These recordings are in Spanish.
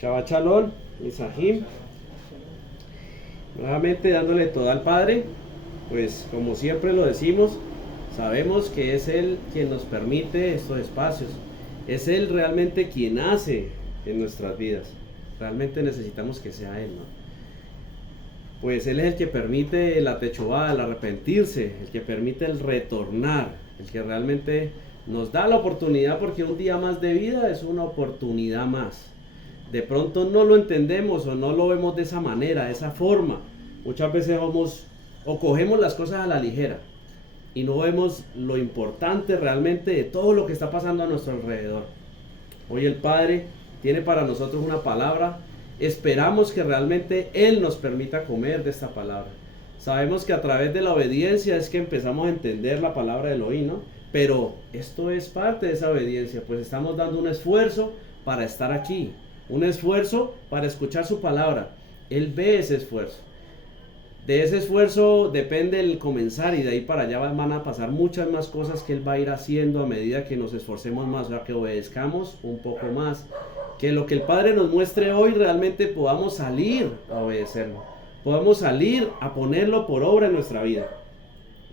Shabbat Shalom, Misahim. Nuevamente dándole todo al Padre, pues como siempre lo decimos, sabemos que es Él quien nos permite estos espacios. Es Él realmente quien hace en nuestras vidas. Realmente necesitamos que sea Él, ¿no? Pues Él es el que permite la techubá, el arrepentirse, el que permite el retornar, el que realmente nos da la oportunidad, porque un día más de vida es una oportunidad más. De pronto no lo entendemos o no lo vemos de esa manera, de esa forma. Muchas veces vamos o cogemos las cosas a la ligera y no vemos lo importante realmente de todo lo que está pasando a nuestro alrededor. Hoy el Padre tiene para nosotros una palabra. Esperamos que realmente Él nos permita comer de esta palabra. Sabemos que a través de la obediencia es que empezamos a entender la palabra de Elohim, ¿no? Pero esto es parte de esa obediencia, pues estamos dando un esfuerzo para estar aquí, un esfuerzo para escuchar su palabra. Él ve ese esfuerzo. De ese esfuerzo depende el comenzar, y de ahí para allá van a pasar muchas más cosas que Él va a ir haciendo a medida que nos esforcemos más, o sea, que obedezcamos un poco más. Que lo que el Padre nos muestre hoy realmente podamos salir a obedecerlo. Podamos salir a ponerlo por obra en nuestra vida.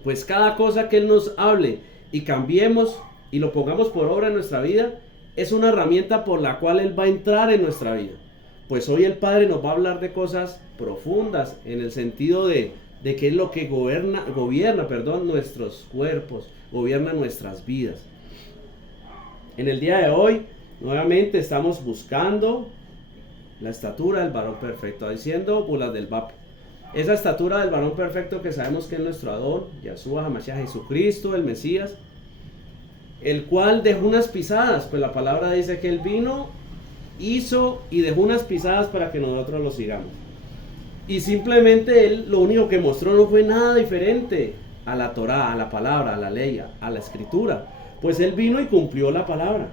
Pues cada cosa que Él nos hable y cambiemos y lo pongamos por obra en nuestra vida, es una herramienta por la cual Él va a entrar en nuestra vida. Pues hoy el Padre nos va a hablar de cosas profundas en el sentido de qué es lo que gobierna nuestros cuerpos, gobierna nuestras vidas. En el día de hoy, nuevamente estamos buscando la estatura del varón perfecto, diciendo Bulas del Bab. Esa estatura del varón perfecto que sabemos que es nuestro Adón, Yahshua HaMashiach, Jesucristo, el Mesías, el cual dejó unas pisadas, pues la palabra dice que Él vino, hizo y dejó unas pisadas para que nosotros lo sigamos. Y simplemente Él lo único que mostró no fue nada diferente a la Torá, a la palabra, a la ley, a la escritura. Pues Él vino y cumplió la palabra.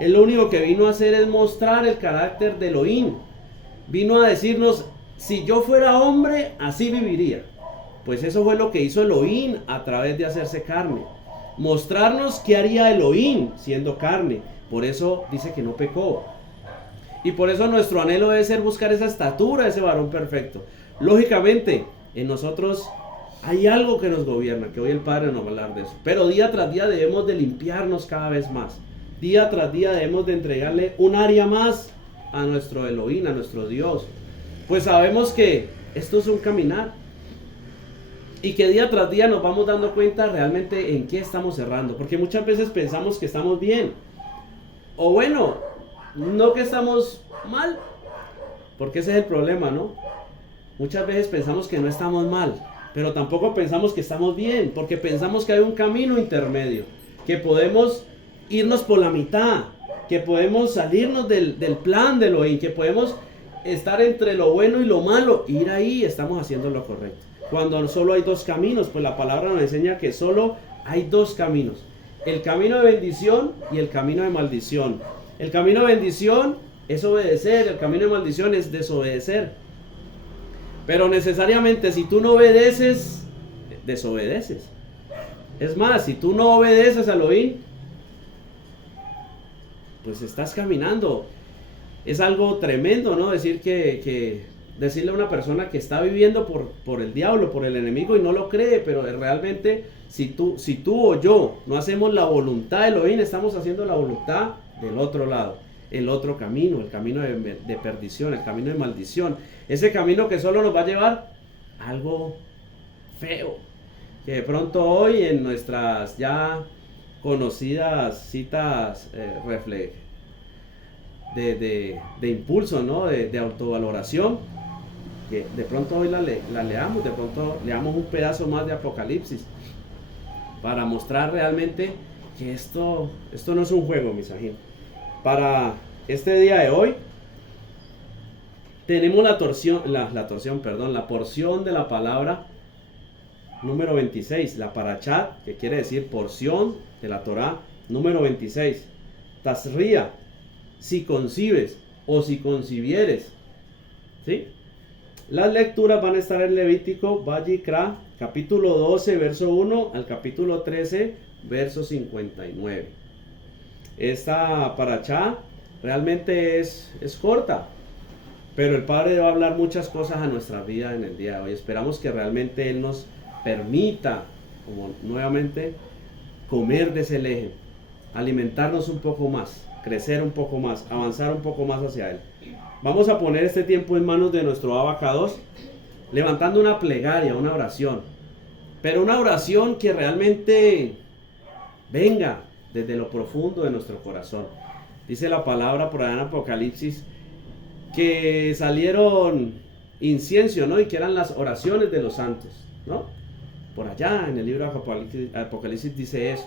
Él lo único que vino a hacer es mostrar el carácter de Elohim. Vino a decirnos, si yo fuera hombre, así viviría. Pues eso fue lo que hizo Elohim a través de hacerse carne. Mostrarnos qué haría Elohim siendo carne. Por eso dice que no pecó. Y por eso nuestro anhelo debe ser buscar esa estatura de ese varón perfecto. Lógicamente, en nosotros hay algo que nos gobierna, que hoy el Padre nos va a hablar de eso. Pero día tras día debemos de limpiarnos cada vez más. Día tras día debemos de entregarle un área más a nuestro Elohim, a nuestro Dios. Pues sabemos que esto es un caminar. Y que día tras día nos vamos dando cuenta realmente en qué estamos cerrando. Porque muchas veces pensamos que estamos bien. O bueno, no que estamos mal. Porque ese es el problema, ¿no? Muchas veces pensamos que no estamos mal. Pero tampoco pensamos que estamos bien. Porque pensamos que hay un camino intermedio. Que podemos irnos por la mitad. Que podemos salirnos del plan de Elohim. Que podemos estar entre lo bueno y lo malo. Ir ahí, estamos haciendo lo correcto. Cuando solo hay dos caminos, pues la palabra nos enseña que solo hay dos caminos. El camino de bendición y el camino de maldición. El camino de bendición es obedecer, el camino de maldición es desobedecer. Pero necesariamente si tú no obedeces, desobedeces. Es más, si tú no obedeces a Elohim, pues estás caminando. Es algo tremendo, ¿no? Decirle a una persona que está viviendo por el diablo, por el enemigo y no lo cree, pero realmente si tú o yo no hacemos la voluntad de Elohim, estamos haciendo la voluntad del otro lado, el otro camino, el camino de perdición, el camino de maldición, ese camino que solo nos va a llevar a algo feo, que de pronto hoy en nuestras ya conocidas citas de impulso, ¿no? de autovaloración, que de pronto hoy la leamos, de pronto leamos un pedazo más de Apocalipsis para mostrar realmente que esto no es un juego, mis ajín. Para este día de hoy tenemos la porción de la palabra número 26, la parachá, que quiere decir porción de la Torá número 26. Tasría, si concibes o si concibieres, ¿sí? Las lecturas van a estar en Levítico, Vayikra, capítulo 12, verso 1 al capítulo 13, verso 59. Esta parachá realmente es corta, Pero el Padre va a hablar muchas cosas a nuestra vida en el día de hoy. Esperamos que realmente Él nos permita, como nuevamente, comer de ese leje, alimentarnos un poco más, crecer un poco más, avanzar un poco más hacia Él. Vamos a poner este tiempo en manos de nuestro abacados, levantando una plegaria, una oración. Pero una oración que realmente venga desde lo profundo de nuestro corazón. Dice la palabra por allá en Apocalipsis que salieron incienso, ¿no? Y que eran las oraciones de los santos, ¿no? Por allá en el libro de Apocalipsis dice eso.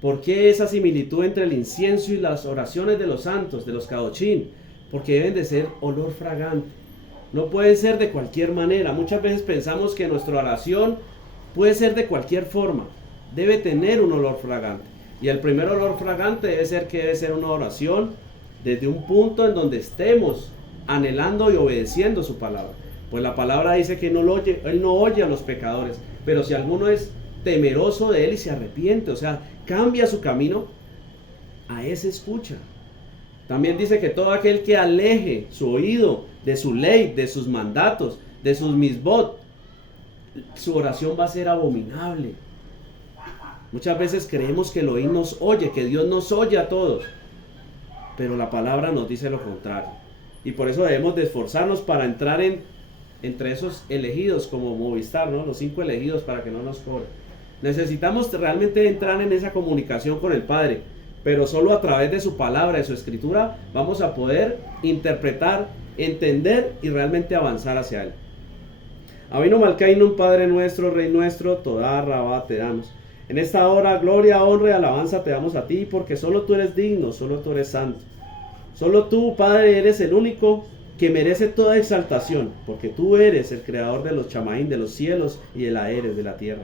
¿Por qué esa similitud entre el incienso y las oraciones de los santos, de los cadochín? Porque deben de ser olor fragante. No pueden ser de cualquier manera. Muchas veces pensamos que nuestra oración puede ser de cualquier forma. Debe tener un olor fragante. Y el primer olor fragante debe ser una oración desde un punto en donde estemos anhelando y obedeciendo su palabra. Pues la palabra dice que Él no oye a los pecadores, pero si alguno es temeroso de Él y se arrepiente, o sea, cambia su camino, a ese escucha. También dice que todo aquel que aleje su oído de su ley, de sus mandatos, de sus misbot, su oración va a ser abominable. Muchas veces creemos que Elohim nos oye, que Dios nos oye a todos, pero la palabra nos dice lo contrario. Y por eso debemos de esforzarnos para entrar entre esos elegidos como Movistar, ¿no? Los 5 elegidos para que no nos cobren. Necesitamos realmente entrar en esa comunicación con el Padre, pero solo a través de su palabra, de su escritura, vamos a poder interpretar, entender y realmente avanzar hacia Él. Avinu Malkeinu, Padre nuestro, Rey nuestro, Todá Rabá te damos. En esta hora, gloria, honra y alabanza te damos a ti, porque solo tú eres digno, solo tú eres santo. Solo tú, Padre, eres el único que merece toda exaltación, porque tú eres el creador de los chamaín, de los cielos y de la eres de la tierra.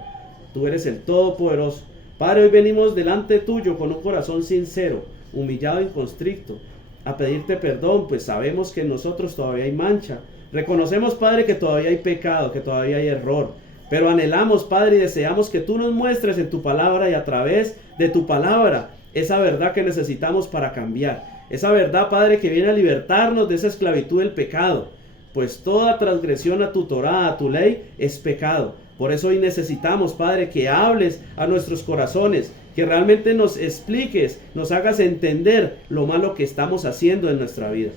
Tú eres el Todopoderoso. Padre, hoy venimos delante tuyo con un corazón sincero, humillado y constricto, a pedirte perdón, pues sabemos que en nosotros todavía hay mancha. Reconocemos, Padre, que todavía hay pecado, que todavía hay error. Pero anhelamos, Padre, y deseamos que tú nos muestres en tu palabra y a través de tu palabra esa verdad que necesitamos para cambiar. Esa verdad, Padre, que viene a libertarnos de esa esclavitud del pecado. Pues toda transgresión a tu Torá, a tu ley, es pecado. Por eso hoy necesitamos, Padre, que hables a nuestros corazones, que realmente nos expliques, nos hagas entender lo malo que estamos haciendo en nuestra vida.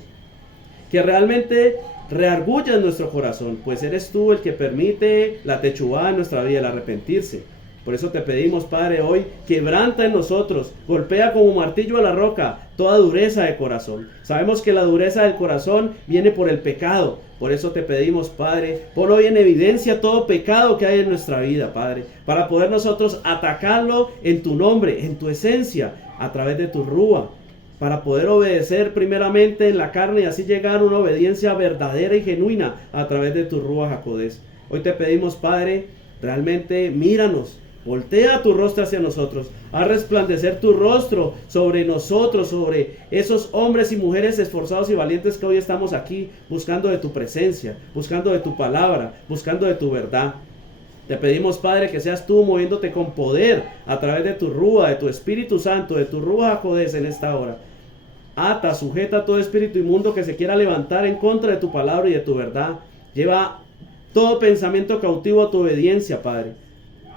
Que realmente reargullas nuestro corazón, pues eres tú el que permite la techubá en nuestra vida, el arrepentirse. Por eso te pedimos, Padre, hoy quebranta en nosotros, golpea como martillo a la roca toda dureza de corazón. Sabemos que la dureza del corazón viene por el pecado. Por eso te pedimos, Padre, pon hoy en evidencia todo pecado que hay en nuestra vida, Padre, para poder nosotros atacarlo en tu nombre, en tu esencia, a través de tu rúa, para poder obedecer primeramente en la carne y así llegar a una obediencia verdadera y genuina a través de tu rúa Jacodés. Hoy te pedimos, Padre, realmente míranos. Voltea tu rostro hacia nosotros, haz resplandecer tu rostro sobre nosotros, sobre esos hombres y mujeres esforzados y valientes que hoy estamos aquí, buscando de tu presencia, buscando de tu palabra, buscando de tu verdad. Te pedimos, Padre, que seas tú moviéndote con poder a través de tu rúa, de tu Espíritu Santo, de tu rúa Jacodés en esta hora. Ata, sujeta todo espíritu inmundo que se quiera levantar en contra de tu palabra y de tu verdad. Lleva todo pensamiento cautivo a tu obediencia, Padre.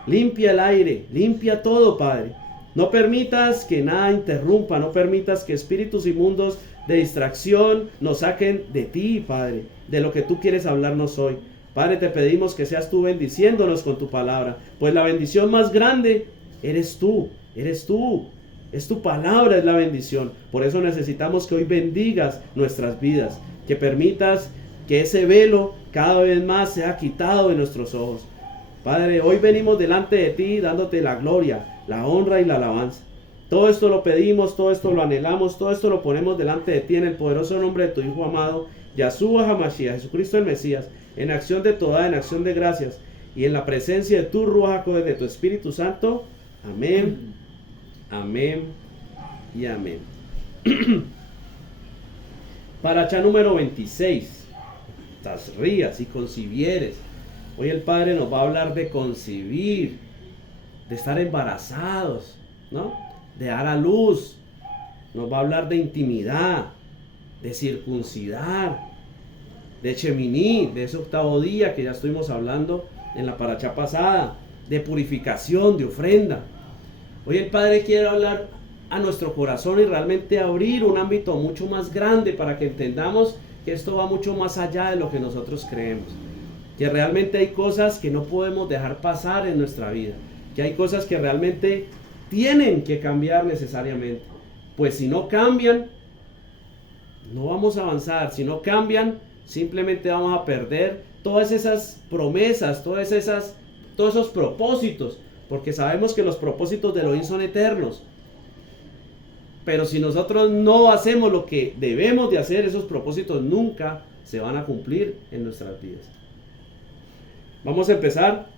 Limpia el aire, limpia todo, Padre. No permitas que nada interrumpa, no permitas que espíritus inmundos de distracción nos saquen de ti, Padre, de lo que tú quieres hablarnos hoy. Padre, te pedimos que seas tú bendiciéndonos con tu palabra, pues la bendición más grande eres tú, eres tú. Es tu palabra, es la bendición. Por eso necesitamos que hoy bendigas nuestras vidas, que permitas que ese velo cada vez más sea quitado de nuestros ojos. Padre, hoy venimos delante de ti dándote la gloria, la honra y la alabanza. Todo esto lo pedimos, todo esto lo anhelamos, todo esto lo ponemos delante de ti en el poderoso nombre de tu Hijo amado, Yahshua HaMashiach, Jesucristo el Mesías, en acción de toda, en acción de gracias y en la presencia de tu Ruach HaKodesh, de tu Espíritu Santo. Amén, amén y amén. Paracha número 26. Tasrías y concibieres. Hoy el Padre nos va a hablar de concebir, de estar embarazados, ¿no? De dar a luz. Nos va a hablar de intimidad, de circuncidar, de Sheminí, de ese octavo día que ya estuvimos hablando en la paracha pasada, de purificación, de ofrenda. Hoy el Padre quiere hablar a nuestro corazón y realmente abrir un ámbito mucho más grande para que entendamos que esto va mucho más allá de lo que nosotros creemos. Que realmente hay cosas que no podemos dejar pasar en nuestra vida. Que hay cosas que realmente tienen que cambiar necesariamente. Pues si no cambian, no vamos a avanzar. Si no cambian, simplemente vamos a perder todas esas promesas, todos esos propósitos. Porque sabemos que los propósitos de Elohim son eternos. Pero si nosotros no hacemos lo que debemos de hacer, esos propósitos nunca se van a cumplir en nuestras vidas. Vamos a empezar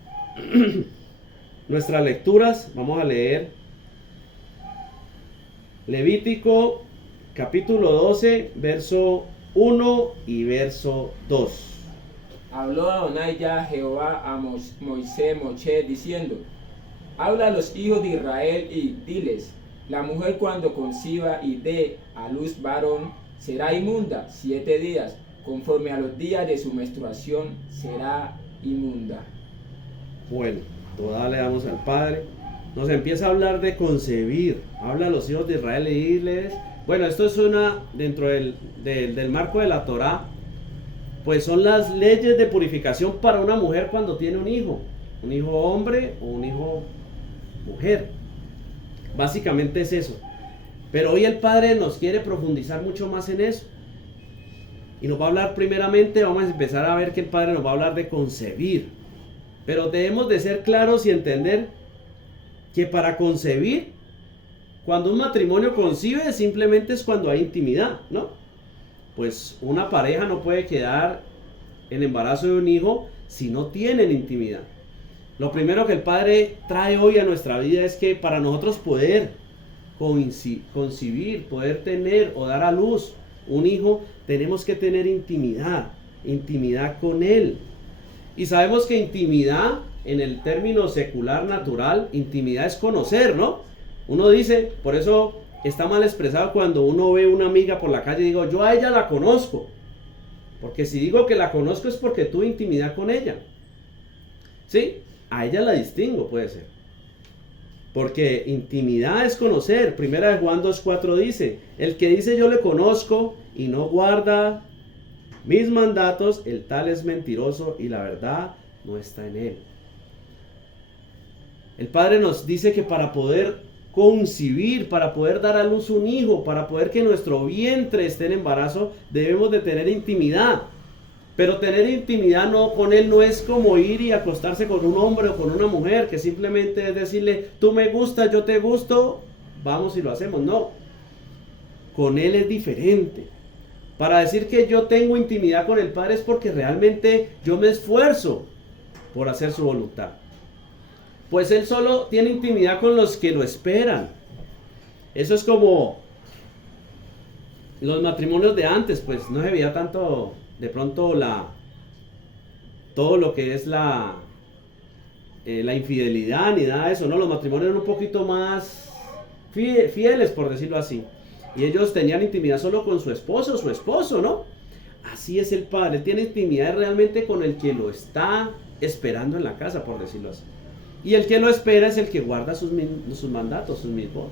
nuestras lecturas. Vamos a leer Levítico capítulo 12, verso 1 y verso 2. Habló Adonai ya Jehová a Moisés diciendo: habla a los hijos de Israel y diles: la mujer cuando conciba y dé a luz varón será inmunda 7 días, conforme a los días de su menstruación será inmunda. Bueno, toda le damos al Padre. Nos empieza a hablar de concebir. Habla a los hijos de Israel y diles. Bueno, esto es dentro del marco de la Torá. Pues son las leyes de purificación para una mujer cuando tiene un hijo hombre o un hijo mujer. Básicamente es eso. Pero hoy el Padre nos quiere profundizar mucho más en eso. Y nos va a hablar primeramente, vamos a empezar a ver que el Padre nos va a hablar de concebir. Pero debemos de ser claros y entender que para concebir, cuando un matrimonio concibe, simplemente es cuando hay intimidad, ¿no? Pues una pareja no puede quedar en embarazo de un hijo si no tienen intimidad. Lo primero que el Padre trae hoy a nuestra vida es que para nosotros poder concebir, poder tener o dar a luz un hijo, tenemos que tener intimidad con Él. Y sabemos que intimidad, en el término secular natural, intimidad es conocer, ¿no? Uno dice, por eso está mal expresado cuando uno ve una amiga por la calle y digo, yo a ella la conozco. Porque si digo que la conozco es porque tuve intimidad con ella. ¿Sí? A ella la distingo, puede ser. Porque intimidad es conocer. Primera de Juan 2:4 dice, el que dice yo le conozco y no guarda mis mandatos, el tal es mentiroso y la verdad no está en él. El Padre nos dice que para poder concebir, para poder dar a luz un hijo, para poder que nuestro vientre esté en embarazo, debemos de tener intimidad. Pero tener intimidad con él no es como ir y acostarse con un hombre o con una mujer, que simplemente es decirle, tú me gustas, yo te gusto, vamos y lo hacemos. No, con él es diferente. Para decir que yo tengo intimidad con el Padre es porque realmente yo me esfuerzo por hacer su voluntad. Pues él solo tiene intimidad con los que lo esperan. Eso es como los matrimonios de antes, pues no se veía tanto de pronto todo lo que es la infidelidad ni nada de eso, ¿no? Los matrimonios eran un poquito más fieles, por decirlo así. Y ellos tenían intimidad solo con su esposo, ¿no? Así es el Padre, él tiene intimidad realmente con el que lo está esperando en la casa, por decirlo así. Y el que lo espera es el que guarda sus mandatos, sus mitzvot.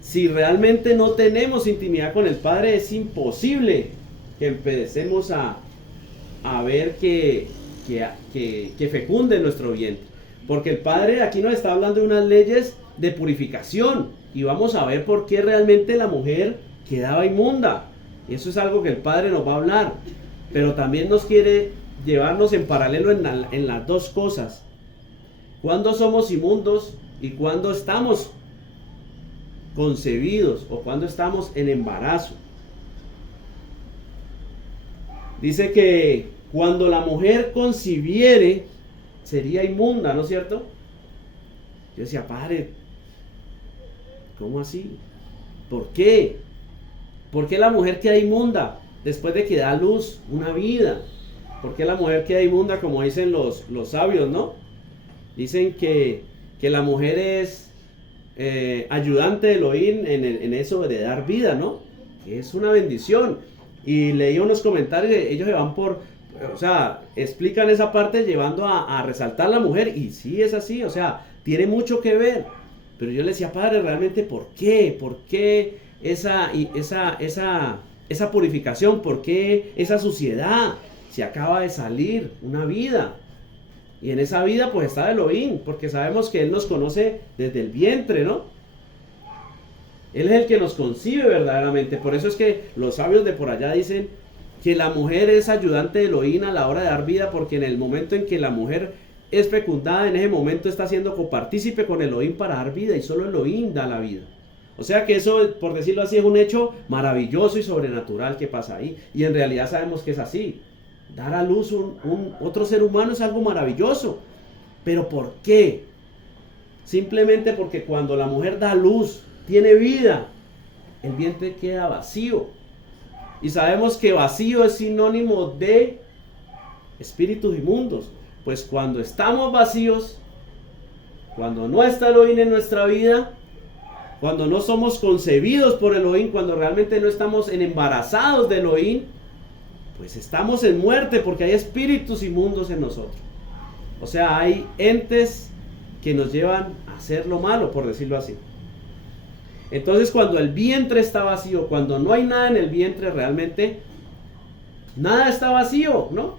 Si realmente no tenemos intimidad con el Padre, es imposible que empecemos a ver que fecunde nuestro vientre. Porque el Padre aquí nos está hablando de unas leyes de purificación. Y vamos a ver por qué realmente la mujer quedaba inmunda. Y eso es algo que el Padre nos va a hablar. Pero también nos quiere llevarnos en paralelo en las dos cosas. Cuando somos inmundos y cuando estamos concebidos o cuando estamos en embarazo. Dice que cuando la mujer concibiere sería inmunda, ¿no es cierto? Yo decía, Padre, ¿cómo así? ¿Por qué? ¿Por qué la mujer queda inmunda después de que da a luz una vida? ¿Por qué la mujer queda inmunda, como dicen los sabios, ¿no? Dicen que la mujer es ayudante de Elohim en eso de dar vida, ¿no? Que es una bendición. Y leí unos comentarios, ellos se van o sea, explican esa parte llevando a resaltar la mujer, y sí es así, o sea, tiene mucho que ver. Pero yo le decía, padre, realmente, ¿por qué? ¿Por qué esa purificación? ¿Por qué esa suciedad? Se acaba de salir una vida. Y en esa vida pues está Elohim, porque sabemos que Él nos conoce desde el vientre, ¿no? Él es el que nos concibe verdaderamente. Por eso es que los sabios de por allá dicen que la mujer es ayudante de Elohim a la hora de dar vida, porque en el momento en que la mujer es fecundada, en ese momento está siendo copartícipe con Elohim para dar vida, y solo Elohim da la vida. O sea que eso, por decirlo así, es un hecho maravilloso y sobrenatural que pasa ahí. Y en realidad sabemos que es así. Dar a luz otro ser humano es algo maravilloso. ¿Pero por qué? Simplemente porque cuando la mujer da luz, tiene vida, el vientre queda vacío. Y sabemos que vacío es sinónimo de espíritus inmundos. Pues cuando estamos vacíos, cuando no está Elohim en nuestra vida, cuando no somos concebidos por Elohim, cuando realmente no estamos embarazados de Elohim, pues estamos en muerte, porque hay espíritus inmundos en nosotros. O sea, hay entes que nos llevan a hacer lo malo, por decirlo así. Entonces, cuando el vientre está vacío, cuando no hay nada en el vientre, realmente nada está vacío, ¿no?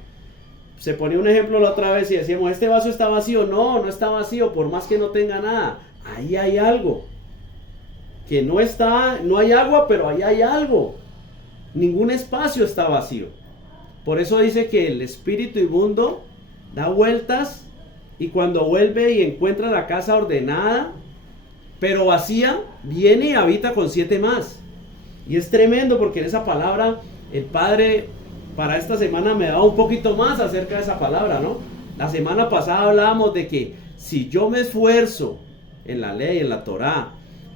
Se ponía un ejemplo la otra vez y decíamos, este vaso está vacío. No, no está vacío, por más que no tenga nada. Ahí hay algo. Que no hay agua, pero ahí hay algo. Ningún espacio está vacío. Por eso dice que el espíritu inmundo da vueltas, y cuando vuelve y encuentra la casa ordenada, pero vacía, viene y habita con 7 más. Y es tremendo, porque en esa palabra el Padre para esta semana me da un poquito más acerca de esa palabra, ¿no? La semana pasada hablábamos de que si yo me esfuerzo en la ley, en la Torá,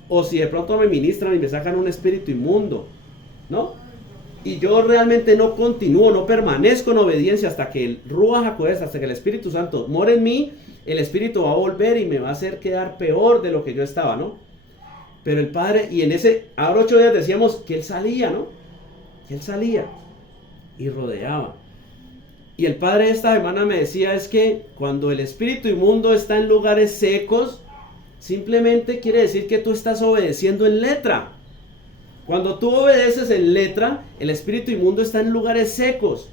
o si de pronto me ministran y me sacan un espíritu inmundo, ¿no? Y yo realmente no continúo, no permanezco en obediencia hasta que el Ruach HaKodesh, hasta que el Espíritu Santo more en mí, el Espíritu va a volver y me va a hacer quedar peor de lo que yo estaba, ¿no? Pero el Padre, y en ese, ahora 8 días decíamos que Él salía, ¿no? Que Él salía y rodeaba. Y el Padre esta semana me decía, es que cuando el espíritu inmundo está en lugares secos, simplemente quiere decir que tú estás obedeciendo en letra. Cuando tú obedeces en letra, el espíritu inmundo está en lugares secos.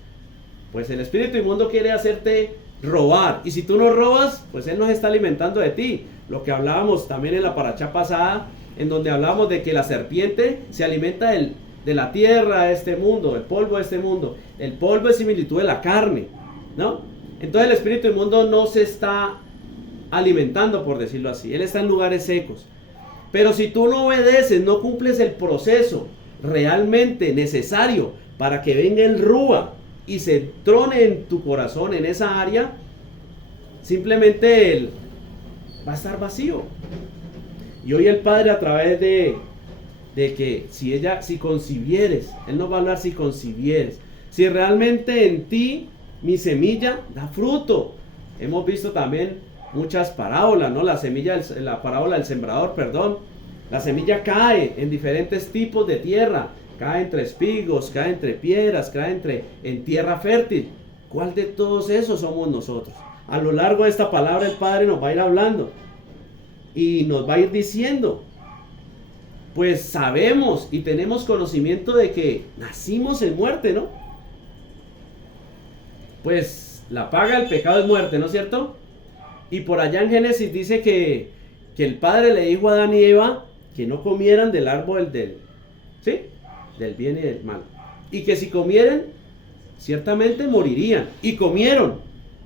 Pues el espíritu inmundo quiere hacerte robar. Y si tú no robas, pues él nos está alimentando de ti. Lo que hablábamos también en la parachá pasada, en donde hablábamos de que la serpiente se alimenta de la tierra de este mundo, el polvo de este mundo. El polvo es similitud de la carne, ¿no? Entonces el espíritu inmundo no se está alimentando, por decirlo así. Él está en lugares secos. Pero si tú no obedeces, no cumples el proceso realmente necesario para que venga el Rúa y se trone en tu corazón, en esa área, simplemente él va a estar vacío. Y hoy el Padre, a través de que si concibieres, Él nos va a hablar si concibieres, si realmente en ti mi semilla da fruto. Hemos visto también muchas parábolas, ¿no? La parábola del sembrador, perdón. La semilla cae en diferentes tipos de tierra. Cae entre espigos, cae entre piedras, cae en tierra fértil. ¿Cuál de todos esos somos nosotros? A lo largo de esta palabra el Padre nos va a ir hablando y nos va a ir diciendo. Pues sabemos y tenemos conocimiento de que nacimos en muerte, ¿no? Pues la paga del pecado es muerte, ¿no es cierto? Y por allá en Génesis dice que el Padre le dijo a Adán y Eva que no comieran del árbol del bien y del mal. Y que si comieran, ciertamente morirían. Y comieron,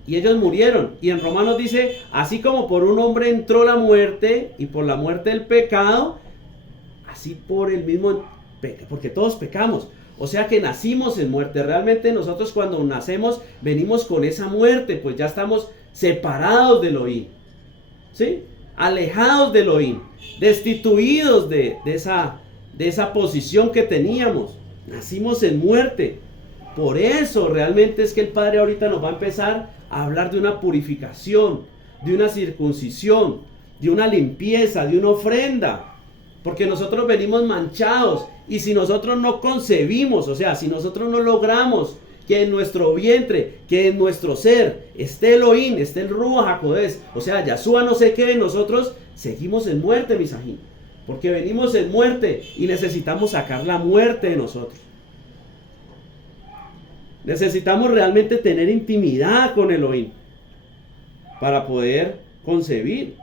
y ellos murieron. Y en Romanos dice, así como por un hombre entró la muerte, y por la muerte el pecado, así por el mismo, porque todos pecamos. O sea que nacimos en muerte. Realmente nosotros cuando nacemos venimos con esa muerte, pues ya estamos separados del Elohim, ¿sí? Alejados del Elohim, destituidos de esa posición que teníamos. Nacimos en muerte. Por eso realmente es que el Padre ahorita nos va a empezar a hablar de una purificación, de una circuncisión, de una limpieza, de una ofrenda. porque nosotros venimos manchados, y si nosotros no concebimos, o sea, si nosotros no logramos que en nuestro vientre, que en nuestro ser esté Elohim, esté el Ruach HaKodesh, o sea, Yahshua no se quede en nosotros, seguimos en muerte, misajín, porque venimos en muerte y necesitamos sacar la muerte de nosotros. Necesitamos realmente tener intimidad con Elohim para poder concebir.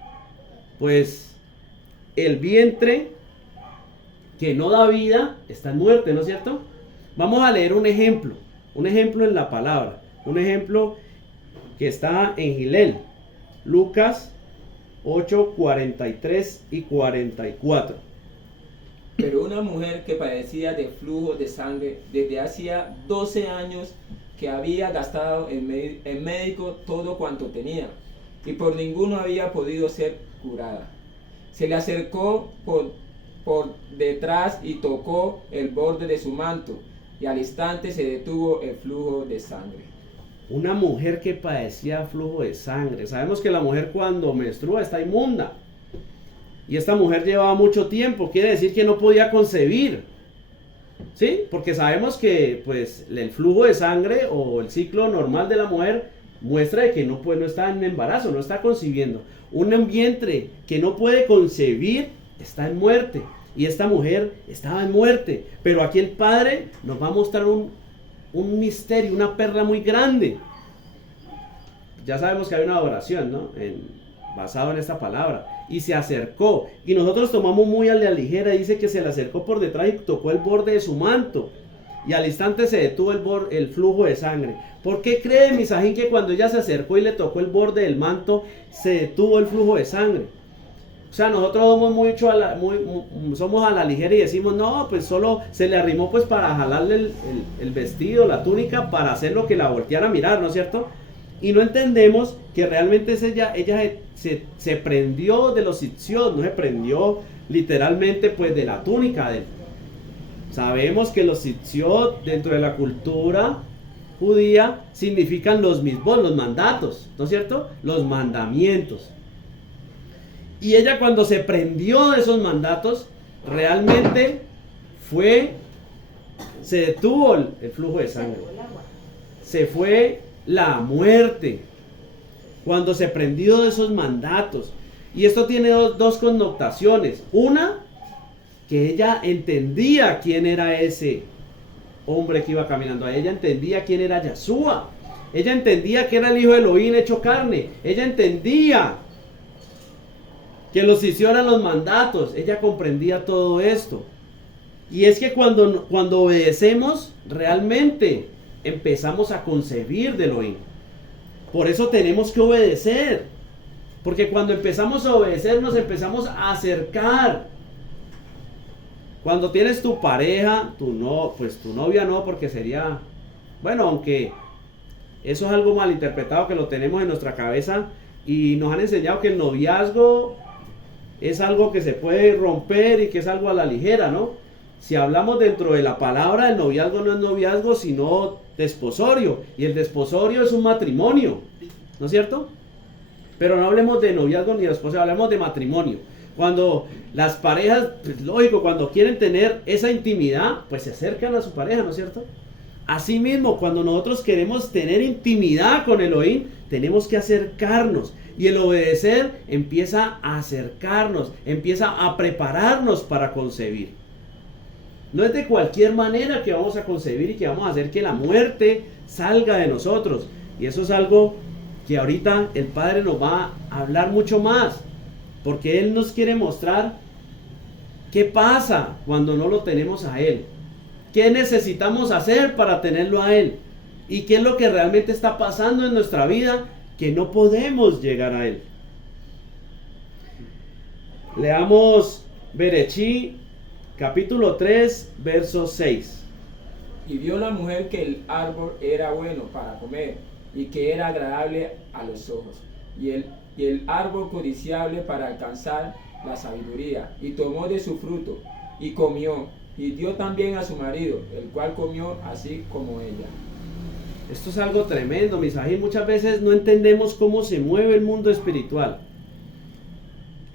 Pues el vientre que no da vida está en muerte, ¿no es cierto? Vamos a leer un ejemplo en la palabra, un ejemplo que está en Gilel, Lucas 8, 43 y 44. Pero una mujer que padecía de flujo de sangre desde hacía 12 años, que había gastado en médico todo cuanto tenía, y por ninguno había podido ser curada, se le acercó por detrás y tocó el borde de su manto, y al instante se detuvo el flujo de sangre. Una mujer que padecía flujo de sangre. Sabemos que la mujer cuando menstrua está inmunda. Y esta mujer llevaba mucho tiempo, quiere decir que no podía concebir. ¿Sí? Porque sabemos que pues el flujo de sangre o el ciclo normal de la mujer muestra de que no está en embarazo, no está concibiendo. Un vientre que no puede concebir está en muerte. Y esta mujer estaba en muerte. Pero aquí el Padre nos va a mostrar un misterio, una perla muy grande. Ya sabemos que hay una adoración, ¿no? Basado en esta palabra. Y se acercó. Y nosotros tomamos muy a la ligera. Dice que se le acercó por detrás y tocó el borde de su manto. Y al instante se detuvo el flujo de sangre. ¿Por qué cree Misajín que cuando ella se acercó y le tocó el borde del manto, se detuvo el flujo de sangre? O sea, nosotros somos a la ligera y decimos, no, pues solo se le arrimó pues para jalarle el vestido, la túnica, para hacer lo que la volteara a mirar, ¿no es cierto? Y no entendemos que realmente ella se prendió de los sitios, no se prendió literalmente pues de la túnica de él. Sabemos que los sitios dentro de la cultura judía significan los mismos, los mandatos, ¿no es cierto? Los mandamientos. Y ella cuando se prendió de esos mandatos, realmente se detuvo el flujo de sangre. Se fue la muerte cuando se prendió de esos mandatos. Y esto tiene dos connotaciones. Una, que ella entendía quién era ese hombre que iba caminando. Ella entendía quién era Yahshua. Ella entendía que era el hijo de Elohim hecho carne. Ella entendía que los hicieran los mandatos. Ella comprendía todo esto. Y es que cuando obedecemos, realmente empezamos a concebir de Elohim. Por eso tenemos que obedecer. Porque cuando empezamos a obedecer, nos empezamos a acercar. Cuando tienes tu pareja, tu novia no, porque sería, bueno, aunque eso es algo malinterpretado que lo tenemos en nuestra cabeza y nos han enseñado que el noviazgo es algo que se puede romper y que es algo a la ligera, ¿no? Si hablamos dentro de la palabra, el noviazgo no es noviazgo, sino desposorio. Y el desposorio es un matrimonio, ¿no es cierto? Pero no hablemos de noviazgo ni de desposorio, hablemos de matrimonio. Cuando las parejas, pues lógico, cuando quieren tener esa intimidad, pues se acercan a su pareja, ¿no es cierto? Asimismo, cuando nosotros queremos tener intimidad con Elohim, tenemos que acercarnos. Y el obedecer empieza a acercarnos, empieza a prepararnos para concebir. No es de cualquier manera que vamos a concebir y que vamos a hacer que la muerte salga de nosotros. Y eso es algo que ahorita el Padre nos va a hablar mucho más. Porque Él nos quiere mostrar qué pasa cuando no lo tenemos a Él. ¿Qué necesitamos hacer para tenerlo a Él? ¿Y qué es lo que realmente está pasando en nuestra vida que no podemos llegar a Él? Leamos Berechí, capítulo 3, verso 6. Y vio la mujer que el árbol era bueno para comer y que era agradable a los ojos, y el árbol codiciable para alcanzar la sabiduría, y tomó de su fruto y comió, y dio también a su marido, el cual comió así como ella. Esto es algo tremendo, Misajín. Muchas veces no entendemos cómo se mueve el mundo espiritual.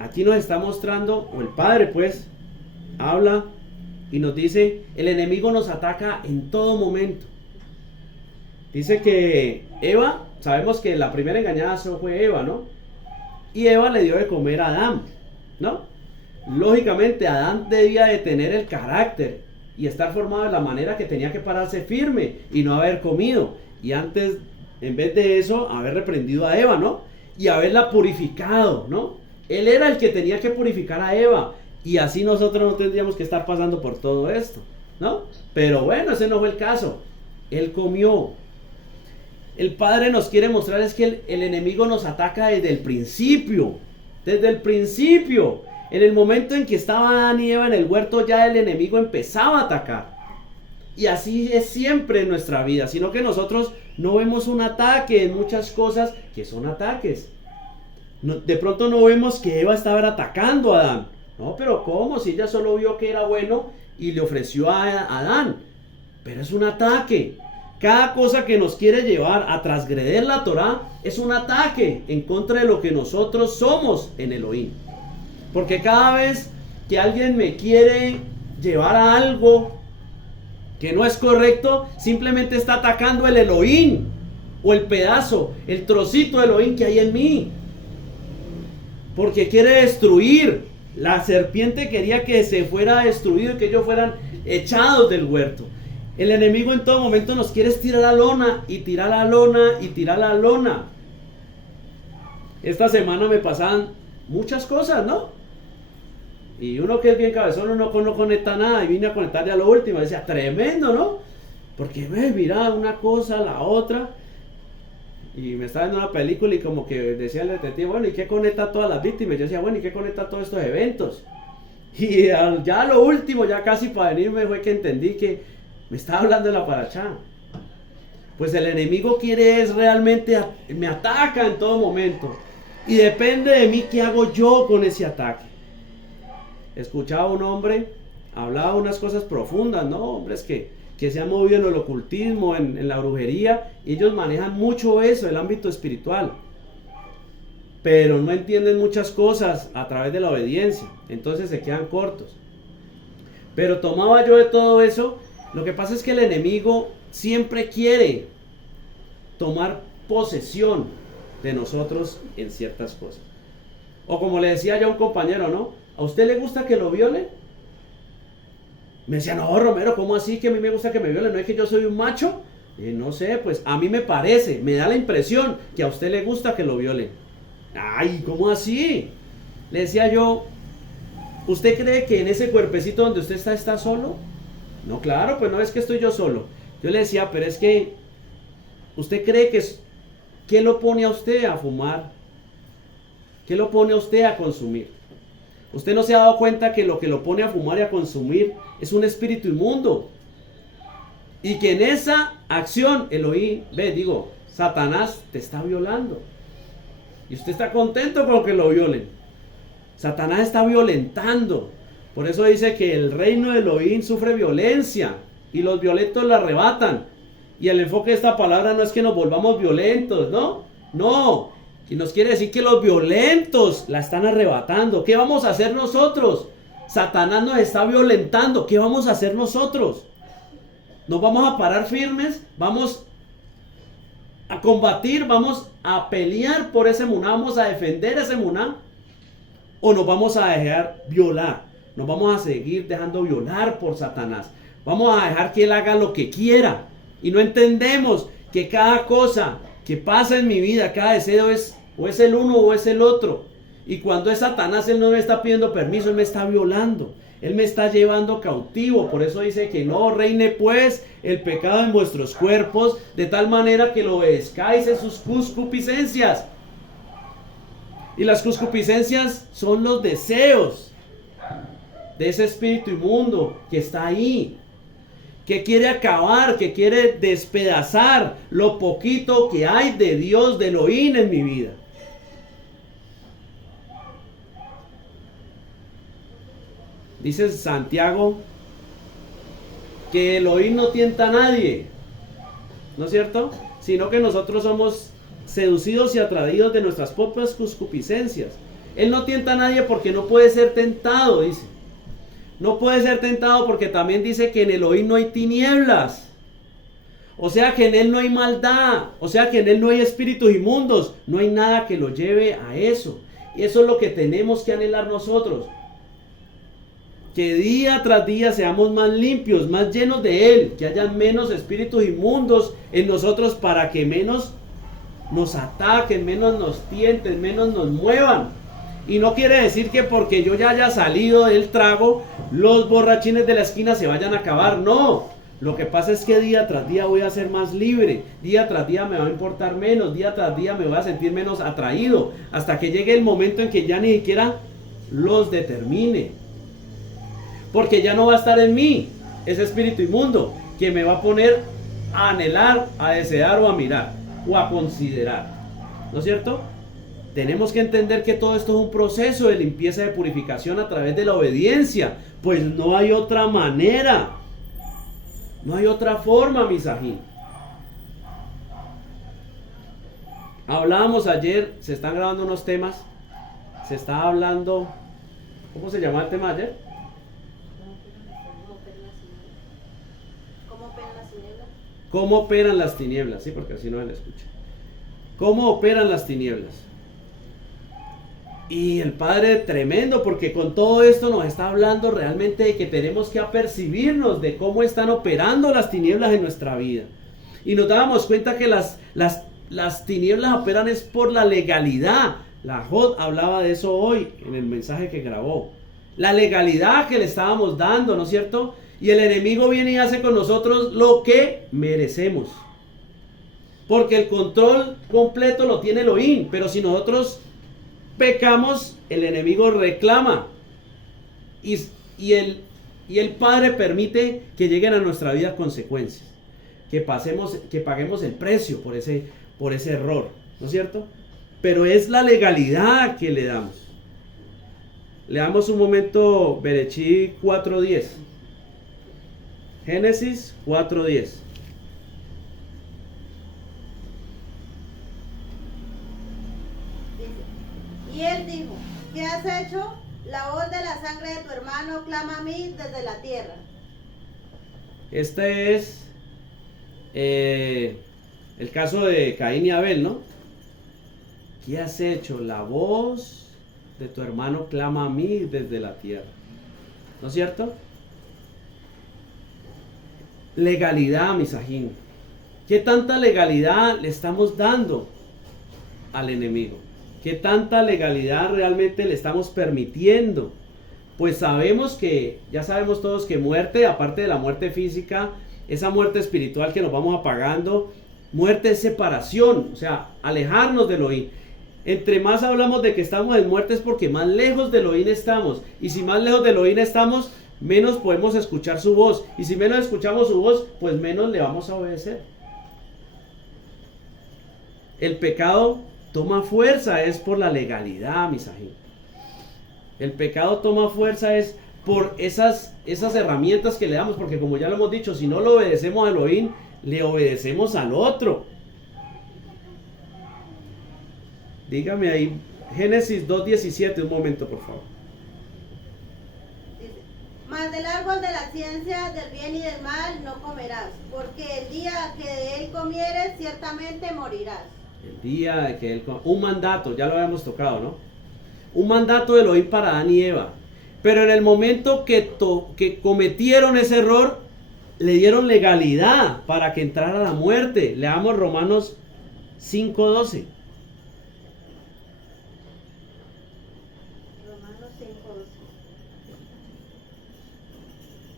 Aquí nos está mostrando, o el Padre pues, habla y nos dice, el enemigo nos ataca en todo momento. Dice que Eva, sabemos que la primera engañada fue Eva, ¿no? Y Eva le dio de comer a Adán, ¿no? Lógicamente Adán debía de tener el carácter y estar formado de la manera que tenía que pararse firme y no haber comido. Y antes, en vez de eso, haber reprendido a Eva, ¿no? Y haberla purificado, ¿no? Él era el que tenía que purificar a Eva. Y así nosotros no tendríamos que estar pasando por todo esto, ¿no? Pero bueno, ese no fue el caso. Él comió. El Padre nos quiere mostrar es que el enemigo nos ataca desde el principio. Desde el principio. En el momento en que estaba Adán y Eva en el huerto, ya el enemigo empezaba a atacar. Y así es siempre en nuestra vida. Sino que nosotros no vemos un ataque en muchas cosas que son ataques. De pronto no vemos que Eva estaba atacando a Adán. No, pero ¿cómo? Si ella solo vio que era bueno y le ofreció a Adán. Pero es un ataque. Cada cosa que nos quiere llevar a transgredir la Torá es un ataque en contra de lo que nosotros somos en Elohim. Porque cada vez que alguien me quiere llevar a algo que no es correcto, simplemente está atacando el Elohim o el pedazo, el trocito de Elohim que hay en mí. Porque quiere destruir. La serpiente quería que se fuera destruido y que ellos fueran echados del huerto. El enemigo en todo momento nos quiere tirar la lona y tirar la lona y tirar la lona. Esta semana me pasaban muchas cosas, ¿no? Y uno que es bien cabezón, uno no conecta nada y vine a conectarle a lo último. Decía, tremendo, ¿no? Porque mira una cosa, la otra. Y me estaba viendo una película y como que decía el detective, bueno, ¿y qué conecta a todas las víctimas? Yo decía, bueno, ¿y qué conecta a todos estos eventos? Y ya lo último, ya casi para venirme, fue que entendí que me estaba hablando de la parachá. Pues el enemigo quiere es realmente, me ataca en todo momento. Y depende de mí qué hago yo con ese ataque. Escuchaba a un hombre, hablaba unas cosas profundas, ¿no? Hombres que se han movido en el ocultismo, en la brujería. Ellos manejan mucho eso, el ámbito espiritual. Pero no entienden muchas cosas a través de la obediencia. Entonces se quedan cortos. Pero tomaba yo de todo eso. Lo que pasa es que el enemigo siempre quiere tomar posesión de nosotros en ciertas cosas. O como le decía yo a un compañero, ¿no? ¿A usted le gusta que lo violen? Me decía, no, Romero, ¿cómo así que a mí me gusta que me violen? ¿No es que yo soy un macho? No sé, pues a mí me parece, me da la impresión que a usted le gusta que lo violen. Ay, ¿cómo así? Le decía yo, ¿usted cree que en ese cuerpecito donde usted está solo? No, claro, pues no es que estoy yo solo. Yo le decía, pero es que ¿usted cree que qué lo pone a usted a fumar? ¿Qué lo pone a usted a consumir? ¿Usted no se ha dado cuenta que lo pone a fumar y a consumir es un espíritu inmundo? Y que en esa acción, Elohim, Satanás te está violando. Y usted está contento con que lo violen. Satanás está violentando. Por eso dice que el reino de Elohim sufre violencia y los violentos la arrebatan. Y el enfoque de esta palabra no es que nos volvamos violentos, ¿no? No. Y nos quiere decir que los violentos la están arrebatando. ¿Qué vamos a hacer nosotros? Satanás nos está violentando. ¿Qué vamos a hacer nosotros? ¿Nos vamos a parar firmes? ¿Vamos a combatir? ¿Vamos a pelear por ese emuná? ¿Vamos a defender ese emuná? ¿O nos vamos a dejar violar? Nos vamos a seguir dejando violar por Satanás. Vamos a dejar que él haga lo que quiera. Y no entendemos que cada cosa que pasa en mi vida, cada deseo es o es el uno o es el otro. Y cuando es Satanás, él no me está pidiendo permiso, él me está violando. Él me está llevando cautivo. Por eso dice que no reine pues el pecado en vuestros cuerpos, de tal manera que lo obedezcáis en sus concupiscencias. Y las concupiscencias son los deseos de ese espíritu inmundo que está ahí, que quiere acabar, que quiere despedazar lo poquito que hay de Dios, de Elohim en mi vida. Dice Santiago que Elohim no tienta a nadie, ¿no es cierto? Sino que nosotros somos seducidos y atraídos de nuestras propias concupiscencias. Él no tienta a nadie porque no puede ser tentado, dice. No puede ser tentado porque también dice que en Elohim no hay tinieblas. O sea que en él no hay maldad. O sea que en él no hay espíritus inmundos. No hay nada que lo lleve a eso. Y eso es lo que tenemos que anhelar nosotros. Que día tras día seamos más limpios, más llenos de él. Que haya menos espíritus inmundos en nosotros para que menos nos ataquen, menos nos tienten, menos nos muevan. Y no quiere decir que porque yo ya haya salido del trago, los borrachines de la esquina se vayan a acabar. No, lo que pasa es que día tras día voy a ser más libre. Día tras día me va a importar menos. Día tras día me voy a sentir menos atraído. Hasta que llegue el momento en que ya ni siquiera los determine. Porque ya no va a estar en mí ese espíritu inmundo que me va a poner a anhelar, a desear o a mirar o a considerar. ¿No es cierto? Tenemos que entender que todo esto es un proceso de limpieza, de purificación a través de la obediencia. Pues no hay otra manera. No hay otra forma, misajín. Hablábamos ayer, se están grabando unos temas. Se está hablando. ¿Cómo se llama el tema ayer? ¿Cómo operan las tinieblas? Sí, porque así no se le escucha. ¿Cómo operan las tinieblas? Y el Padre tremendo, porque con todo esto nos está hablando realmente de que tenemos que apercibirnos de cómo están operando las tinieblas en nuestra vida. Y nos dábamos cuenta que las tinieblas operan es por la legalidad. La Jod hablaba de eso hoy en el mensaje que grabó. La legalidad que le estábamos dando, ¿no es cierto? Y el enemigo viene y hace con nosotros lo que merecemos. Porque el control completo lo tiene Elohim, pero si nosotros pecamos, el enemigo reclama y el Padre permite que lleguen a nuestra vida consecuencias, que paguemos el precio por ese error, ¿no es cierto? Pero es la legalidad que le damos. Leamos un momento Bereshit 4:10. Génesis 4:10. Y él dijo: ¿qué has hecho? La voz de la sangre de tu hermano clama a mí desde la tierra. Este es el caso de Caín y Abel, ¿no? ¿Qué has hecho? La voz de tu hermano clama a mí desde la tierra. ¿No es cierto? Legalidad, misajín. ¿Qué tanta legalidad le estamos dando al enemigo? ¿Qué tanta legalidad realmente le estamos permitiendo? Pues ya sabemos todos que muerte, aparte de la muerte física, esa muerte espiritual que nos vamos apagando, muerte es separación, o sea, alejarnos del Elohim. Entre más hablamos de que estamos en muerte es porque más lejos del Elohim estamos. Y si más lejos del Elohim estamos, menos podemos escuchar su voz. Y si menos escuchamos su voz, pues menos le vamos a obedecer. El pecado toma fuerza es por la legalidad, misajín. El pecado toma fuerza es por esas herramientas que le damos, porque como ya lo hemos dicho, si no lo obedecemos a Elohim, le obedecemos al otro. Dígame ahí, Génesis 2:17, un momento por favor. Dice: mas del árbol de la ciencia del bien y del mal no comerás, porque el día que de él comieres ciertamente morirás. El día de que él... Un mandato, ya lo habíamos tocado, ¿no? Un mandato de Elohim para Adán y Eva. Pero en el momento que cometieron ese error, le dieron legalidad para que entrara la muerte. Leamos Romanos 5:12. Romanos 5:12.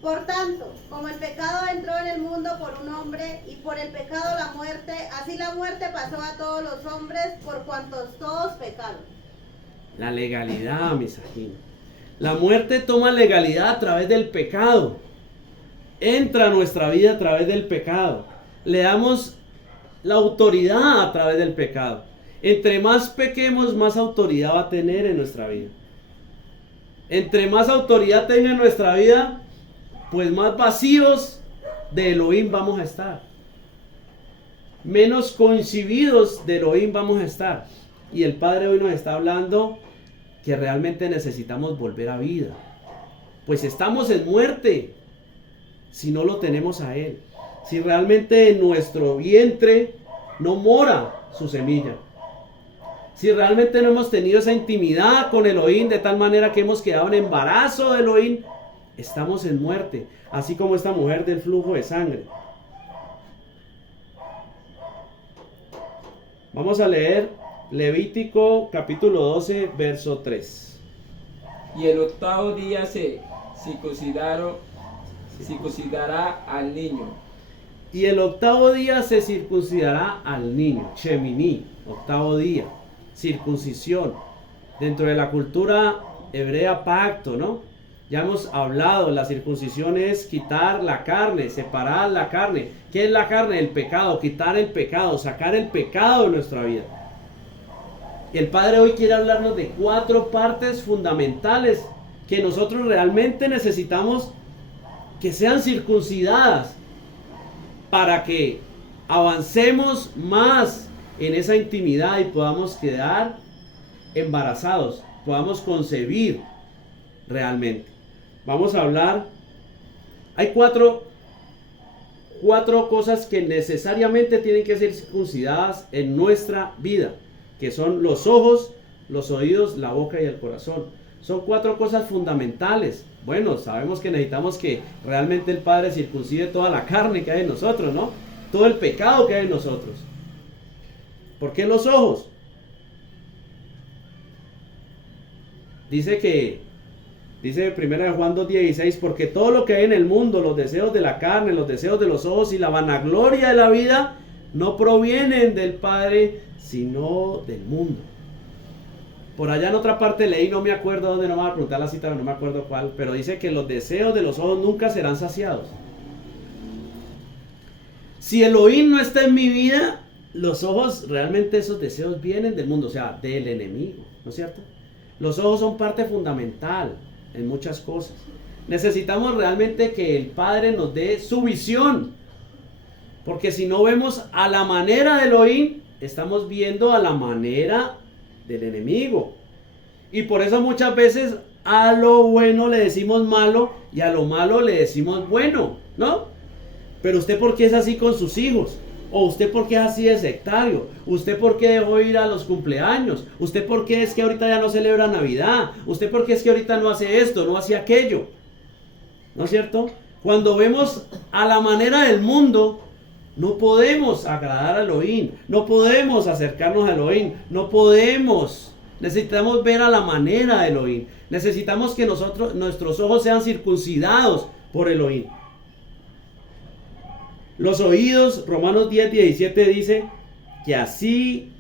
Por tanto, como el pecado entró en el mundo por un hombre, y por el pecado la muerte, así la muerte pasó a todos los hombres, por cuantos todos pecaron. La legalidad, misajín. La muerte toma legalidad a través del pecado. Entra a nuestra vida a través del pecado. Le damos la autoridad a través del pecado. Entre más pequemos, más autoridad va a tener en nuestra vida. Entre más autoridad tenga en nuestra vida, pues más vacíos de Elohim vamos a estar. Menos coincididos de Elohim vamos a estar. Y el Padre hoy nos está hablando que realmente necesitamos volver a vida. pues estamos en muerte si no lo tenemos a Él. Si realmente en nuestro vientre no mora su semilla. Si realmente no hemos tenido esa intimidad con Elohim de tal manera que hemos quedado en embarazo de Elohim, estamos en muerte. Así como esta mujer del flujo de sangre. Vamos a leer Levítico capítulo 12, verso 3. Y el octavo día se circuncidará al niño. Y el octavo día se circuncidará al niño. Shemini, octavo día. Circuncisión. Dentro de la cultura hebrea, pacto, ¿no? Ya hemos hablado, la circuncisión es quitar la carne, separar la carne. ¿Qué es la carne? El pecado, quitar el pecado, sacar el pecado de nuestra vida. El Padre hoy quiere hablarnos de 4 partes fundamentales que nosotros realmente necesitamos que sean circuncidadas para que avancemos más en esa intimidad y podamos quedar embarazados, podamos concebir realmente. Vamos a hablar, hay cuatro cosas que necesariamente tienen que ser circuncidadas en nuestra vida, que son los ojos, los oídos, la boca y el corazón. Son 4 cosas fundamentales. Bueno, sabemos que necesitamos que realmente el Padre circuncide toda la carne que hay en nosotros, ¿no? Todo el pecado que hay en nosotros. ¿Por qué los ojos? Dice 1 Juan 2:16, porque todo lo que hay en el mundo, los deseos de la carne, los deseos de los ojos y la vanagloria de la vida, no provienen del Padre, sino del mundo. Por allá en otra parte leí, no me acuerdo dónde, no me voy a preguntar la cita, no me acuerdo cuál, pero dice que los deseos de los ojos nunca serán saciados. Si Elohim no está en mi vida, los ojos, realmente esos deseos vienen del mundo, o sea, del enemigo, ¿no es cierto? Los ojos son parte fundamental en muchas cosas. Necesitamos realmente que el Padre nos dé su visión, porque si no vemos a la manera de Elohim, estamos viendo a la manera del enemigo. Y por eso muchas veces a lo bueno le decimos malo y a lo malo le decimos bueno, ¿no? Pero usted, ¿por qué es así con sus hijos? ¿O usted por qué es así de sectario? ¿Usted por qué dejó ir a los cumpleaños? ¿Usted por qué es que ahorita ya no celebra Navidad? ¿Usted por qué es que ahorita no hace esto, no hace aquello? ¿No es cierto? Cuando vemos a la manera del mundo, no podemos agradar a Elohim, no podemos acercarnos a Elohim, no podemos. Necesitamos ver a la manera de Elohim. Necesitamos que nuestros ojos sean circuncidados por Elohim. Los oídos, Romanos 10:17 dice que así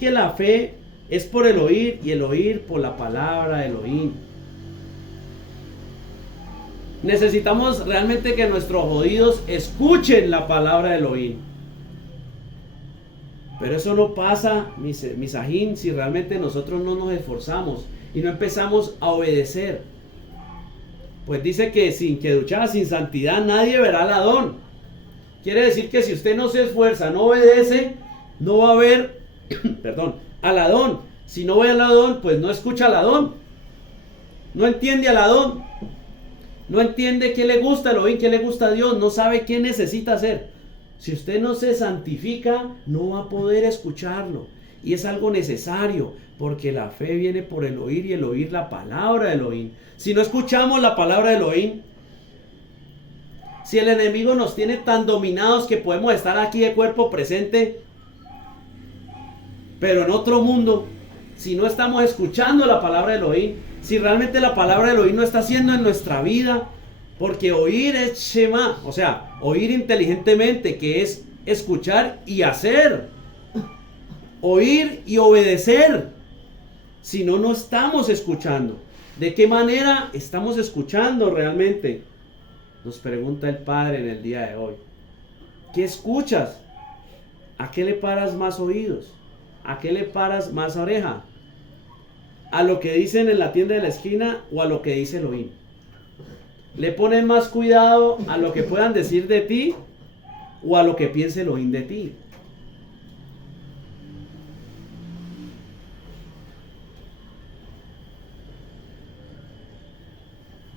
que la fe es por el oír y el oír por la palabra de Elohim. Necesitamos realmente que nuestros oídos escuchen la palabra de Elohim. Pero eso no pasa, mis ajín, si realmente nosotros no nos esforzamos y no empezamos a obedecer. Pues dice que sin que duchada, sin santidad, nadie verá al Adón. Quiere decir que si usted no se esfuerza, no obedece, no va a ver, al Adón. Si no ve al Adón, pues no escucha al Adón. No entiende al Adón. No entiende qué le gusta a Elohim, qué le gusta a Dios. No sabe qué necesita hacer. Si usted no se santifica, no va a poder escucharlo. Y es algo necesario, porque la fe viene por el oír y el oír la palabra de Elohim. Si no escuchamos la palabra de Elohim, si el enemigo nos tiene tan dominados que podemos estar aquí de cuerpo presente, pero en otro mundo, si no estamos escuchando la palabra de Elohim, si realmente la palabra de Elohim no está haciendo en nuestra vida, porque oír es Shema, o sea, oír inteligentemente, que es escuchar y hacer, oír y obedecer. Si no, no estamos escuchando. ¿De qué manera estamos escuchando realmente? Nos pregunta el Padre en el día de hoy. ¿Qué escuchas? ¿A qué le paras más oídos? ¿A qué le paras más oreja? ¿A lo que dicen en la tienda de la esquina o a lo que dice Elohim? ¿Le pones más cuidado a lo que puedan decir de ti o a lo que piense Elohim de ti?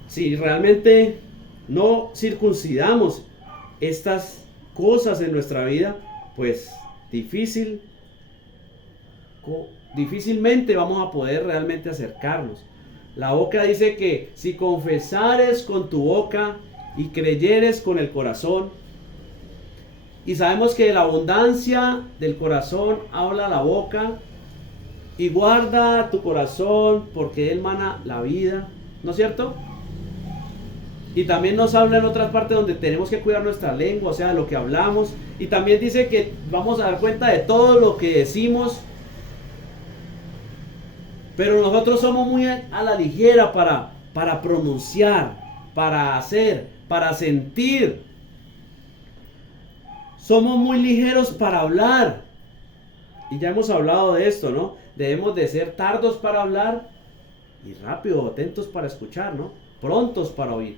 si realmente no circuncidamos estas cosas en nuestra vida, pues difícilmente vamos a poder realmente acercarnos. La boca dice que si confesares con tu boca y creyeres con el corazón, y sabemos que de la abundancia del corazón habla la boca, y guarda tu corazón porque él mana la vida, ¿no es cierto? Y también nos habla en otras partes donde tenemos que cuidar nuestra lengua, o sea, lo que hablamos. Y también dice que vamos a dar cuenta de todo lo que decimos. Pero nosotros somos muy a la ligera para pronunciar, para hacer, para sentir. Somos muy ligeros para hablar. Y ya hemos hablado de esto, ¿no? Debemos de ser tardos para hablar y rápido, atentos para escuchar, ¿no? Prontos para oír.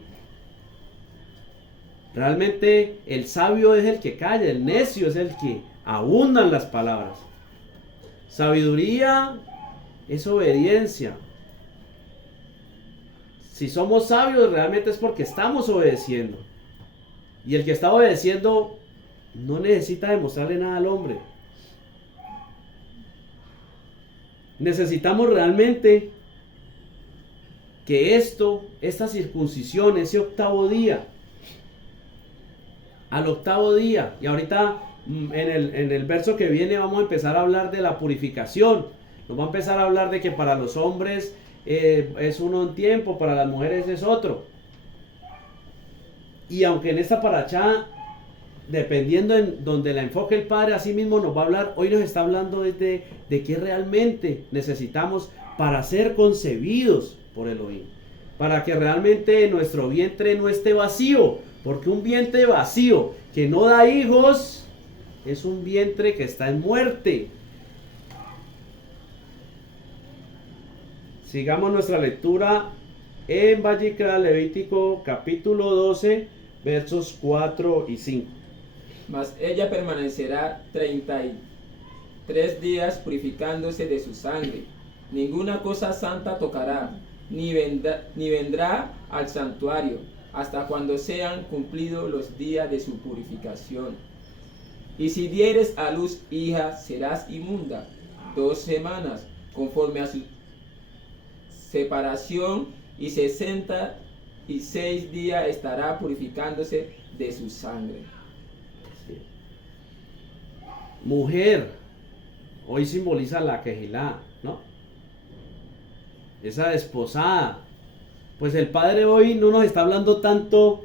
Realmente el sabio es el que calla, el necio es el que abundan las palabras. Sabiduría es obediencia. Si somos sabios realmente es porque estamos obedeciendo. Y el que está obedeciendo no necesita demostrarle nada al hombre. Necesitamos realmente que esta circuncisión, ese octavo día, al octavo día, y ahorita en el verso que viene vamos a empezar a hablar de la purificación. Nos va a empezar a hablar de que para los hombres es uno un tiempo, para las mujeres es otro. Y aunque en esta paracha, dependiendo en donde la enfoque el Padre, así mismo nos va a hablar, hoy nos está hablando de qué realmente necesitamos para ser concebidos por Elohim. Para que realmente nuestro vientre no esté vacío. Porque un vientre vacío que no da hijos es un vientre que está en muerte. Sigamos nuestra lectura en Vayikra, Levítico capítulo 12, versos 4 y 5. Mas ella permanecerá 33 días purificándose de su sangre. Ninguna cosa santa tocará, ni vendrá al santuario, hasta cuando sean cumplidos los días de su purificación. Y si dieres a luz hija, serás inmunda 2 semanas, conforme a su separación, y 66 días estará purificándose de su sangre. Mujer, hoy simboliza la quejilá, ¿no? Esa desposada. Pues el Padre hoy no nos está hablando tanto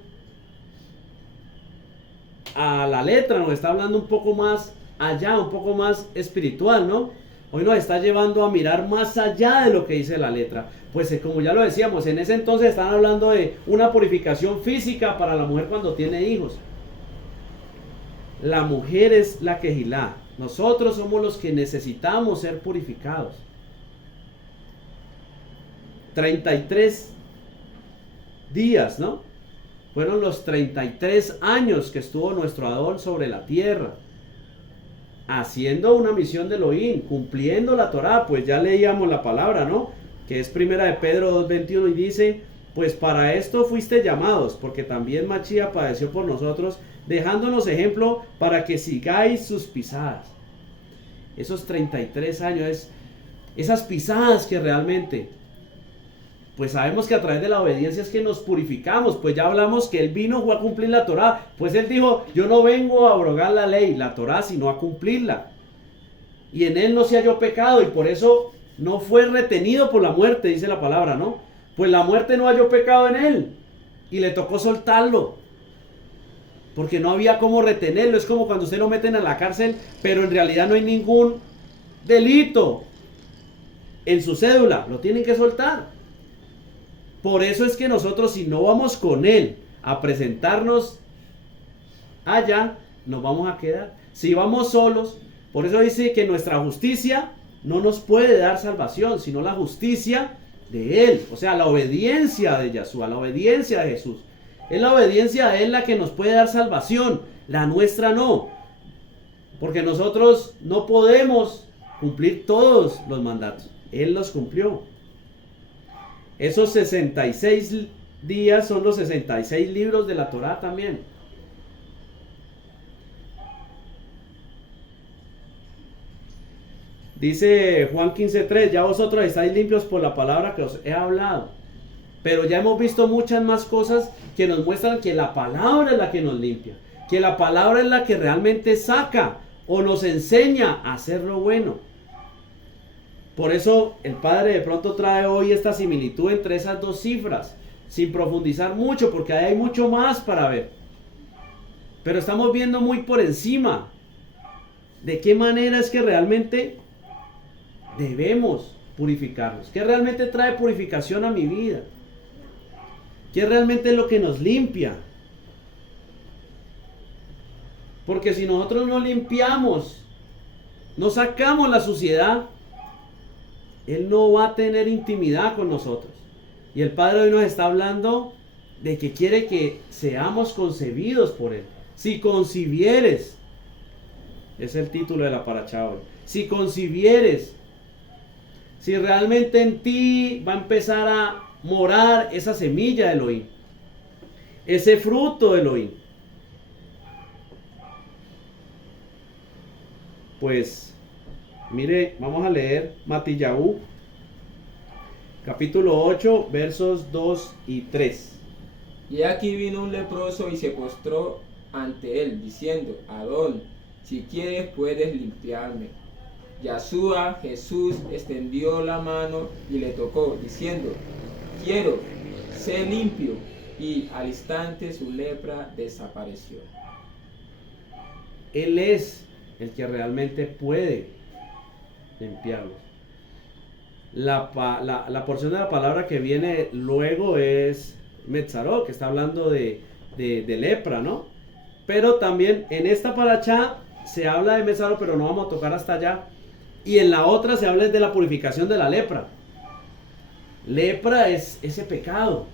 a la letra, nos está hablando un poco más allá, un poco más espiritual, ¿no? Hoy nos está llevando a mirar más allá de lo que dice la letra. Pues como ya lo decíamos, en ese entonces están hablando de una purificación física para la mujer cuando tiene hijos. La mujer es la quejilá. Nosotros somos los que necesitamos ser purificados. 33 días, ¿no? Fueron los 33 años que estuvo nuestro Adón sobre la tierra, haciendo una misión de Elohim, cumpliendo la Torá. Pues ya leíamos la palabra, ¿no? Que es primera de Pedro 2:21 y dice, pues para esto fuiste llamados, porque también Machía padeció por nosotros, dejándonos ejemplo para que sigáis sus pisadas. Esos 33 años, esas pisadas que realmente, pues sabemos que a través de la obediencia es que nos purificamos. Pues ya hablamos que él vino fue a cumplir la Torá. Pues él dijo, yo no vengo a abrogar la ley, la Torá, sino a cumplirla. Y en él no se halló pecado, y por eso no fue retenido por la muerte, dice la palabra, ¿no? Pues la muerte no halló pecado en él, y le tocó soltarlo, porque no había cómo retenerlo. Es como cuando usted lo meten a la cárcel, pero en realidad no hay ningún delito en su cédula, lo tienen que soltar. Por eso es que nosotros, si no vamos con él a presentarnos allá, nos vamos a quedar. Si vamos solos, por eso dice que nuestra justicia no nos puede dar salvación, sino la justicia de él. O sea, la obediencia de Yahshua, la obediencia de Jesús. Es la obediencia de él la que nos puede dar salvación, la nuestra no. Porque nosotros no podemos cumplir todos los mandatos. Él los cumplió. Esos 66 días son los 66 libros de la Torá también. Dice Juan 15:3, ya vosotros estáis limpios por la palabra que os he hablado. Pero ya hemos visto muchas más cosas que nos muestran que la palabra es la que nos limpia, que la palabra es la que realmente saca o nos enseña a hacer lo bueno. Por eso el Padre de pronto trae hoy esta similitud entre esas dos cifras, sin profundizar mucho, porque ahí hay mucho más para ver. Pero estamos viendo muy por encima de qué manera es que realmente debemos purificarnos, qué realmente trae purificación a mi vida, qué realmente es lo que nos limpia. Porque si nosotros no limpiamos, no sacamos la suciedad, Él no va a tener intimidad con nosotros. Y el Padre hoy nos está hablando de que quiere que seamos concebidos por Él. Si concibieres, es el título de la paracha hoy. Si concibieres, si realmente en ti va a empezar a morar esa semilla de Elohim, ese fruto de Elohim, pues mire, vamos a leer Matillahu, capítulo 8, versos 2 y 3. Y aquí vino un leproso y se postró ante él, diciendo: Adón, si quieres puedes limpiarme. Yahshua, Jesús, extendió la mano y le tocó, diciendo: quiero, sé limpio. Y al instante su lepra desapareció. Él es el que realmente puede limpiarlos. La porción de la palabra que viene luego es Metzaró, que está hablando de lepra, ¿no? Pero también en esta paracha se habla de Metzaró, pero no vamos a tocar hasta allá. Y en la otra se habla de la purificación de la lepra. Lepra es ese pecado.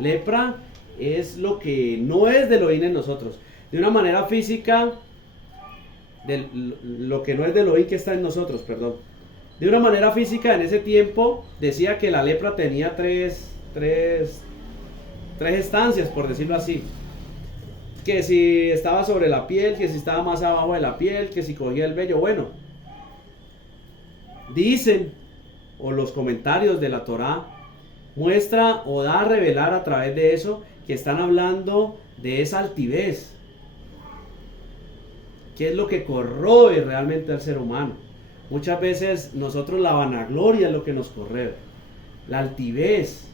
Lepra es lo que no es de Elohim en nosotros. De una manera física, lo que no es de Elohim que está en nosotros, perdón. De una manera física, en ese tiempo decía que la lepra tenía tres estancias, por decirlo así. Que si estaba sobre la piel, que si estaba más abajo de la piel, que si cogía el vello. Bueno, dicen, o los comentarios de la Torá muestra o da a revelar a través de eso que están hablando de esa altivez, que es lo que corroe realmente al ser humano. Muchas veces nosotros la vanagloria es lo que nos corroe, la altivez.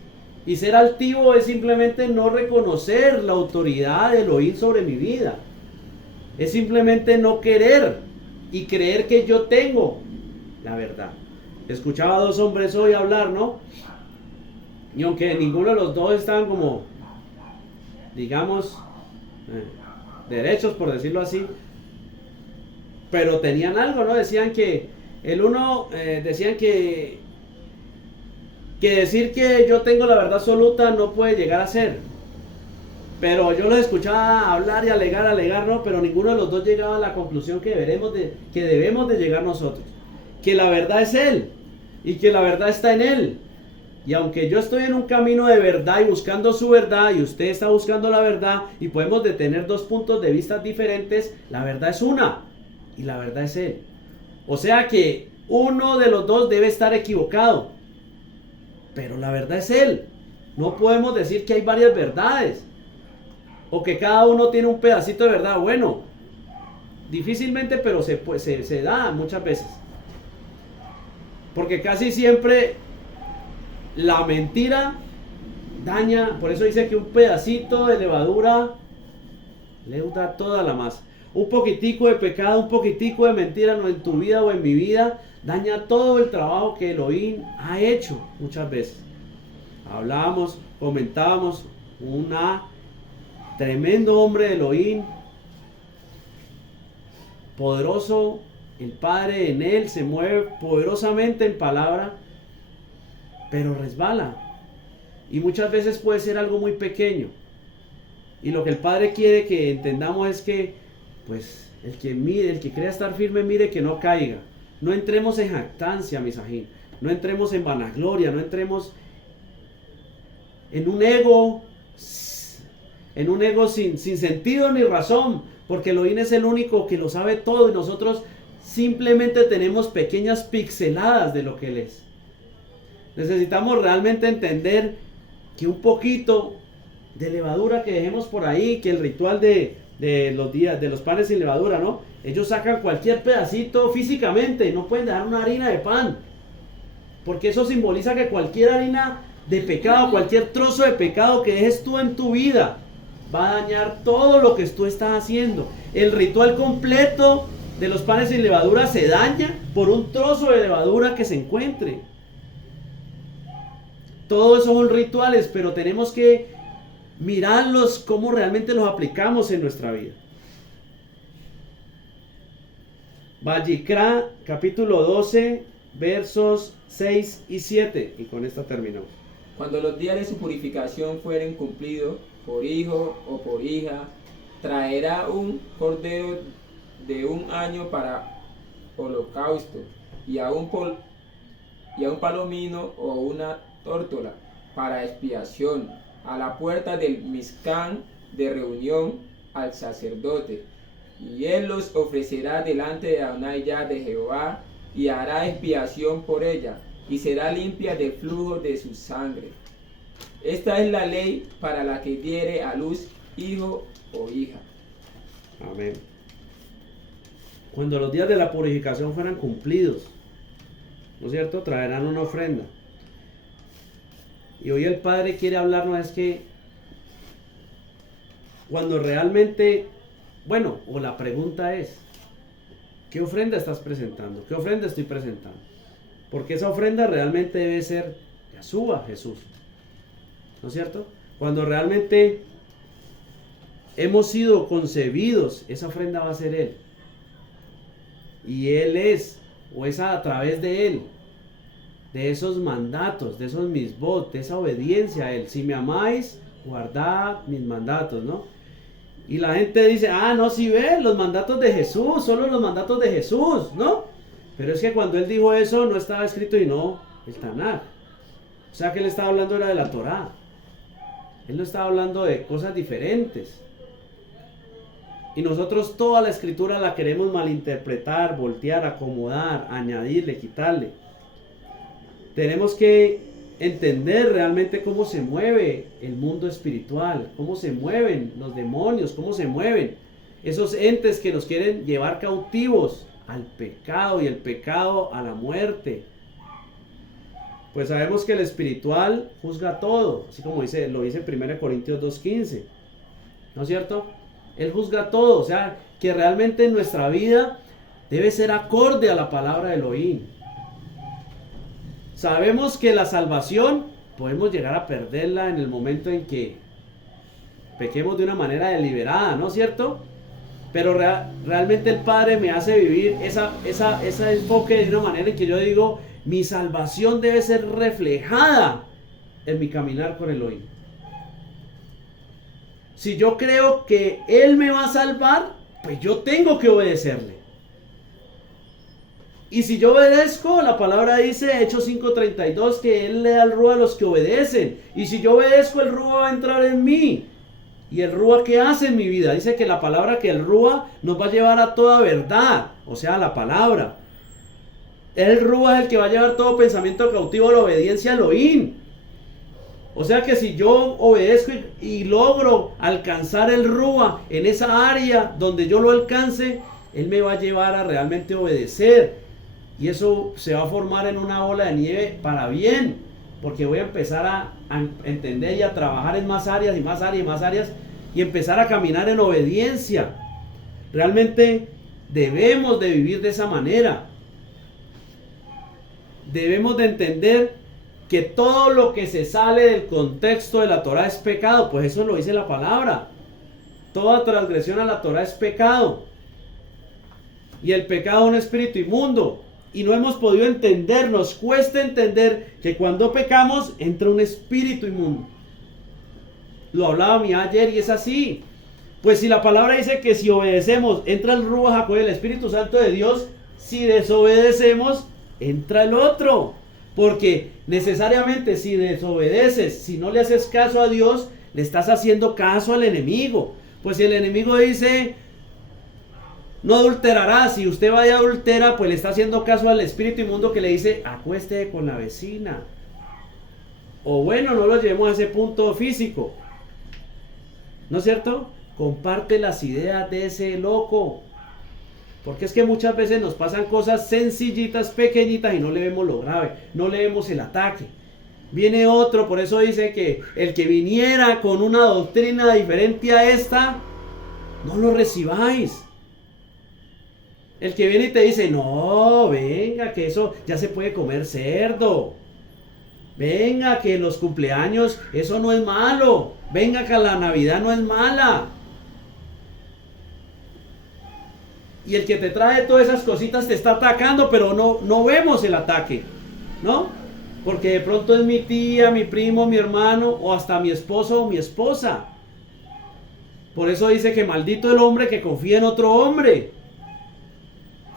Y ser altivo es simplemente no reconocer la autoridad de Elohim sobre mi vida. Es simplemente no querer y creer que yo tengo la verdad. Escuchaba a dos hombres hoy hablar, ¿no? Y aunque ninguno de los dos estaban como, digamos, derechos, por decirlo así, pero tenían algo, ¿no? Decían que el uno, decían que decir que yo tengo la verdad absoluta no puede llegar a ser. Pero yo los escuchaba hablar y alegar, ¿no? Pero ninguno de los dos llegaba a la conclusión que debemos de llegar nosotros. Que la verdad es Él y que la verdad está en Él. Y aunque yo estoy en un camino de verdad y buscando su verdad y usted está buscando la verdad y podemos de tener dos puntos de vista diferentes, la verdad es una y la verdad es Él. O sea que uno de los dos debe estar equivocado, pero la verdad es Él. No podemos decir que hay varias verdades o que cada uno tiene un pedacito de verdad. Bueno, difícilmente, pero se da muchas veces. Porque casi siempre la mentira daña. Por eso dice que un pedacito de levadura leuda toda la masa. Un poquitico de pecado, un poquitico de mentira en tu vida o en mi vida daña todo el trabajo que Elohim ha hecho muchas veces. Hablábamos, comentábamos, tremendo hombre de Elohim, poderoso, el Padre en él se mueve poderosamente en palabra, pero resbala. Y muchas veces puede ser algo muy pequeño. Y lo que el Padre quiere que entendamos es que, pues, el que crea estar firme, mire que no caiga. No entremos en jactancia, misajín. No entremos en vanagloria, no entremos en un ego sin sentido ni razón, porque Elohim es el único que lo sabe todo y nosotros simplemente tenemos pequeñas pixeladas de lo que Él es. Necesitamos realmente entender que un poquito de levadura que dejemos por ahí, que el ritual de los días de los panes sin levadura, ¿no? Ellos sacan cualquier pedacito físicamente, no pueden dejar una harina de pan, porque eso simboliza que cualquier harina de pecado, cualquier trozo de pecado que dejes tú en tu vida, va a dañar todo lo que tú estás haciendo. El ritual completo de los panes sin levadura se daña por un trozo de levadura que se encuentre. Todos esos son rituales, pero tenemos que mirarlos cómo realmente los aplicamos en nuestra vida. Vallicrá, capítulo 12, versos 6 y 7. Y con esta terminamos. Cuando los días de su purificación fueren cumplidos, por hijo o por hija, traerá un cordero de 1 año para holocausto, y a un palomino o una tórtola para expiación, a la puerta del Mizcán de reunión al sacerdote. Y él los ofrecerá delante de Adonai Yah de Jehová, y hará expiación por ella, y será limpia del flujo de su sangre. Esta es la ley para la que diere a luz hijo o hija. Amén. Cuando los días de la purificación fueran cumplidos, ¿no es cierto?, traerán una ofrenda. Y hoy el Padre quiere hablarnos es que cuando realmente, bueno, o la pregunta es, ¿qué ofrenda estás presentando? ¿Qué ofrenda estoy presentando? Porque esa ofrenda realmente debe ser Yeshua, Jesús, ¿no es cierto? Cuando realmente hemos sido concebidos, esa ofrenda va a ser Él. Y Él es, o es a través de Él, de esos mandatos, de esos misbot, de esa obediencia a Él. Si me amáis, guardad mis mandatos, ¿no? Y la gente dice, no, si ven, los mandatos de Jesús, solo los mandatos de Jesús, ¿no? Pero es que cuando Él dijo eso, no estaba escrito y no el Tanaj. O sea que Él estaba hablando era de la Torá. Él no estaba hablando de cosas diferentes. Y nosotros toda la escritura la queremos malinterpretar, voltear, acomodar, añadirle, quitarle. Tenemos que entender realmente cómo se mueve el mundo espiritual, cómo se mueven los demonios, cómo se mueven esos entes que nos quieren llevar cautivos al pecado y el pecado a la muerte. Pues sabemos que el espiritual juzga todo, así como lo dice 1 Corintios 2:15, ¿no es cierto? Él juzga todo, o sea, que realmente nuestra vida debe ser acorde a la palabra de Elohim. Sabemos que la salvación podemos llegar a perderla en el momento en que pequemos de una manera deliberada, ¿no es cierto? Pero realmente el Padre me hace vivir ese enfoque de una manera en que yo digo, mi salvación debe ser reflejada en mi caminar con Elohim. Si yo creo que Él me va a salvar, pues yo tengo que obedecerle. Y si yo obedezco, la palabra dice, Hechos 5:32, que Él le da el Rúa a los que obedecen. Y si yo obedezco, el Rúa va a entrar en mí. ¿Y el Rúa qué hace en mi vida? Dice que la palabra, que el Rúa nos va a llevar a toda verdad, o sea, la palabra. El Rúa es el que va a llevar todo pensamiento cautivo a la obediencia a Elohim. O sea que si yo obedezco y logro alcanzar el Rúa en esa área donde yo lo alcance, Él me va a llevar a realmente obedecer. Y eso se va a formar en una bola de nieve para bien, porque voy a empezar a entender y a trabajar en más áreas y más áreas y más áreas y empezar a caminar en obediencia. Realmente debemos de vivir de esa manera. Debemos de entender que todo lo que se sale del contexto de la Torá es pecado, pues eso lo dice la palabra. Toda transgresión a la Torá es pecado. Y el pecado es un espíritu inmundo. Y no hemos podido entender, nos cuesta entender que cuando pecamos entra un espíritu inmundo. Lo hablaba mi ayer y es así. Pues si la palabra dice que si obedecemos entra el Ruach HaKodesh, el Espíritu Santo de Dios, si desobedecemos entra el otro. Porque necesariamente si desobedeces, si no le haces caso a Dios, le estás haciendo caso al enemigo. Pues si el enemigo dice, no adulterarás, si usted va y adultera, pues le está haciendo caso al espíritu inmundo que le dice, acueste con la vecina. O bueno, no lo llevemos a ese punto físico, ¿no es cierto? Comparte las ideas de ese loco. Porque es que muchas veces nos pasan cosas sencillitas, pequeñitas y no le vemos lo grave, no le vemos el ataque. Viene otro, por eso dice que el que viniera con una doctrina diferente a esta, no lo recibáis. El que viene y te dice, no, venga, que eso ya se puede comer cerdo. Venga, que los cumpleaños, eso no es malo. Venga, que la Navidad no es mala. Y el que te trae todas esas cositas te está atacando, pero no vemos el ataque, ¿no? Porque de pronto es mi tía, mi primo, mi hermano, o hasta mi esposo o mi esposa. Por eso dice que maldito el hombre que confía en otro hombre.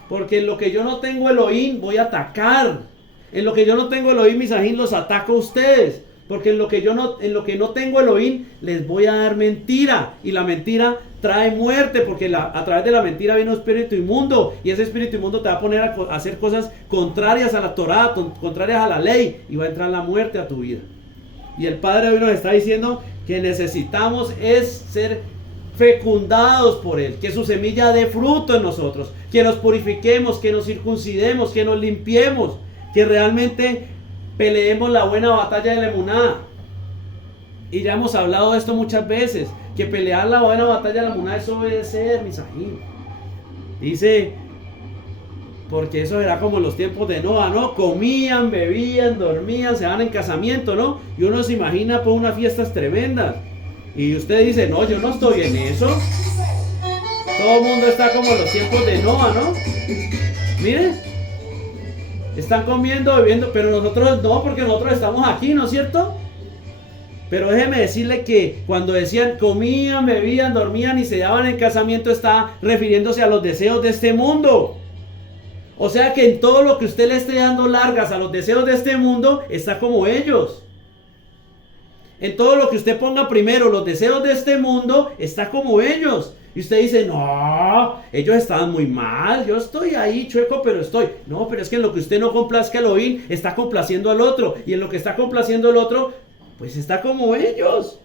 Porque en lo que yo no tengo Elohim, voy a atacar. En lo que yo no tengo Elohim, mis ajín, los ataco a ustedes. Porque en lo que no tengo Elohim, les voy a dar mentira. Y la mentira trae muerte, porque a través de la mentira viene un espíritu inmundo. Y ese espíritu inmundo te va a poner a hacer cosas contrarias a la Torá, contrarias a la ley. Y va a entrar la muerte a tu vida. Y el Padre hoy nos está diciendo que necesitamos es ser fecundados por Él, que su semilla dé fruto en nosotros, que nos purifiquemos, que nos circuncidemos, que nos limpiemos, que realmente peleemos la buena batalla de la emuná. Y ya hemos hablado de esto muchas veces, que pelear la buena batalla de la emuná es obedecer, mis ajín. Dice, porque eso era como en los tiempos de Noa, ¿no? Comían, bebían, dormían, se van en casamiento, ¿no? Y uno se imagina por unas fiestas tremendas. Y usted dice, no, yo no estoy en eso. Todo el mundo está como en los tiempos de Noa, ¿no? Miren, están comiendo, bebiendo, pero nosotros no, porque nosotros estamos aquí, ¿no es cierto? Pero déjeme decirle que cuando decían comían, bebían, dormían y se daban en casamiento, está refiriéndose a los deseos de este mundo. O sea que en todo lo que usted le esté dando largas a los deseos de este mundo, está como ellos. En todo lo que usted ponga primero los deseos de este mundo, está como ellos. Y usted dice, no, ellos estaban muy mal, yo estoy ahí chueco, pero estoy. No, pero es que en lo que usted no complazca al Elohim, está complaciendo al otro. Y en lo que está complaciendo al otro, pues está como ellos.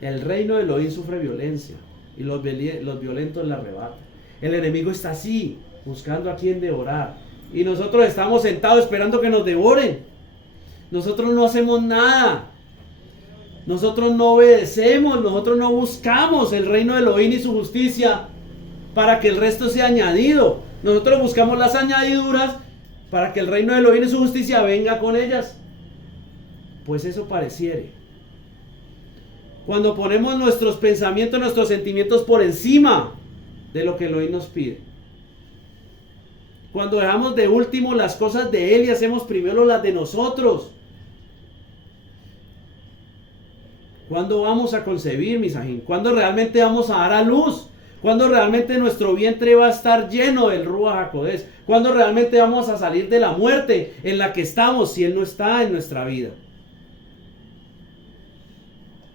El reino de Elohim sufre violencia y los violentos la arrebatan. El enemigo está así, buscando a quien devorar. Y nosotros estamos sentados esperando que nos devoren. Nosotros no hacemos nada. Nosotros no obedecemos. Nosotros no buscamos el reino de Elohim y su justicia para que el resto sea añadido. Nosotros buscamos las añadiduras para que el reino de Elohim y su justicia venga con ellas. Pues eso pareciere. Cuando ponemos nuestros pensamientos, nuestros sentimientos por encima de lo que Elohim nos pide. Cuando dejamos de último las cosas de Él y hacemos primero las de nosotros. ¿Cuándo vamos a concebir, mis ajín? ¿Cuándo realmente vamos a dar a luz? ¿Cuándo realmente nuestro vientre va a estar lleno del Ruach HaKodesh? ¿Cuándo realmente vamos a salir de la muerte en la que estamos si Él no está en nuestra vida?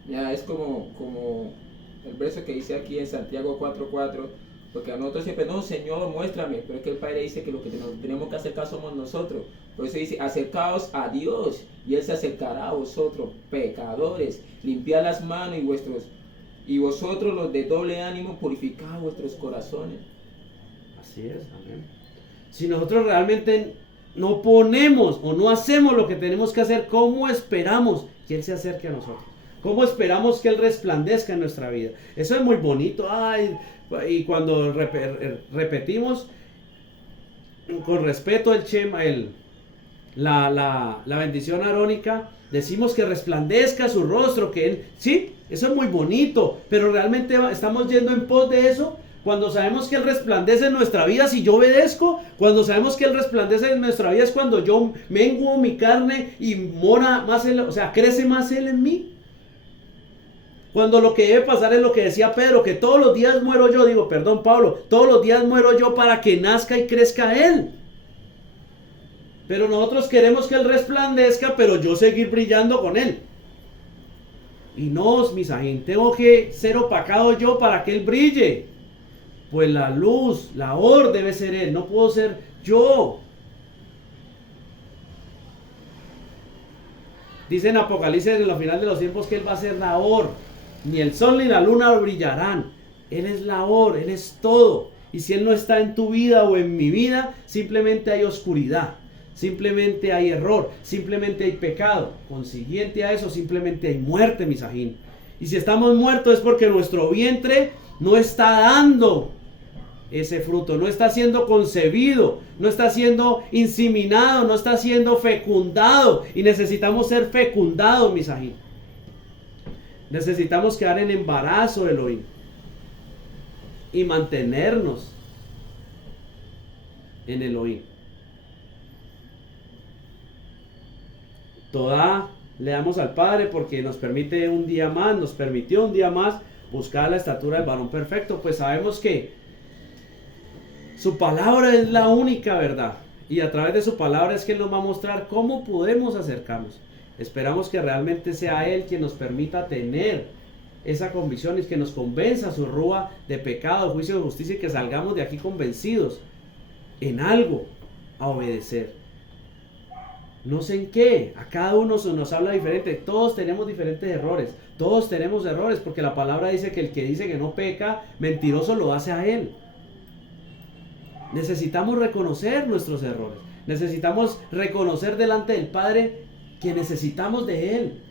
Ya es como el verso que dice aquí en Santiago 4:4. Porque a nosotros siempre, no, Señor, muéstrame. Pero es que el Padre dice que lo que tenemos que acercar somos nosotros. Por eso dice, acercaos a Dios y Él se acercará a vosotros, pecadores. Limpiad las manos y vosotros los de doble ánimo, purificad vuestros corazones. Así es, amén. Si nosotros realmente no ponemos o no hacemos lo que tenemos que hacer, ¿cómo esperamos que Él se acerque a nosotros? ¿Cómo esperamos que Él resplandezca en nuestra vida? Eso es muy bonito. Ay, y cuando repetimos con respeto el Shema, la bendición arónica, decimos que resplandezca su rostro, que Él, sí, eso es muy bonito, pero realmente estamos yendo en pos de eso. Cuando sabemos que Él resplandece en nuestra vida, si yo obedezco, cuando sabemos que Él resplandece en nuestra vida, es cuando yo menguo mi carne y mora más Él, o sea, crece más Él en mí. Cuando lo que debe pasar es lo que decía Pedro, que todos los días muero yo, digo, perdón Pablo, todos los días muero yo para que nazca y crezca Él. Pero nosotros queremos que Él resplandezca, pero yo seguir brillando con Él. Y no, misajín, tengo que ser opacado yo para que Él brille. Pues la luz, la or debe ser Él, no puedo ser yo. Dice en Apocalipsis en la final de los tiempos que Él va a ser la or. Ni el sol ni la luna brillarán. Él es la or, Él es todo. Y si Él no está en tu vida o en mi vida, simplemente hay oscuridad. Simplemente hay error, simplemente hay pecado. Consiguiente a eso, simplemente hay muerte, misajín. Y si estamos muertos es porque nuestro vientre no está dando ese fruto, no está siendo concebido, no está siendo inseminado, no está siendo fecundado. Y necesitamos ser fecundados, misajín. Necesitamos quedar en embarazo, Elohim, y mantenernos en Elohim. Toda le damos al Padre porque nos permite un día más, nos permitió un día más buscar la estatura del varón perfecto. Pues sabemos que su palabra es la única verdad, y a través de su palabra es que Él nos va a mostrar cómo podemos acercarnos. Esperamos que realmente sea Él quien nos permita tener esa convicción y que nos convenza su rúa de pecado, de juicio, de justicia, y que salgamos de aquí convencidos en algo a obedecer. No sé en qué, a cada uno se nos habla diferente, todos tenemos diferentes errores, todos tenemos errores, porque la palabra dice que el que dice que no peca, mentiroso lo hace a él. Necesitamos reconocer nuestros errores, necesitamos reconocer delante del Padre que necesitamos de Él,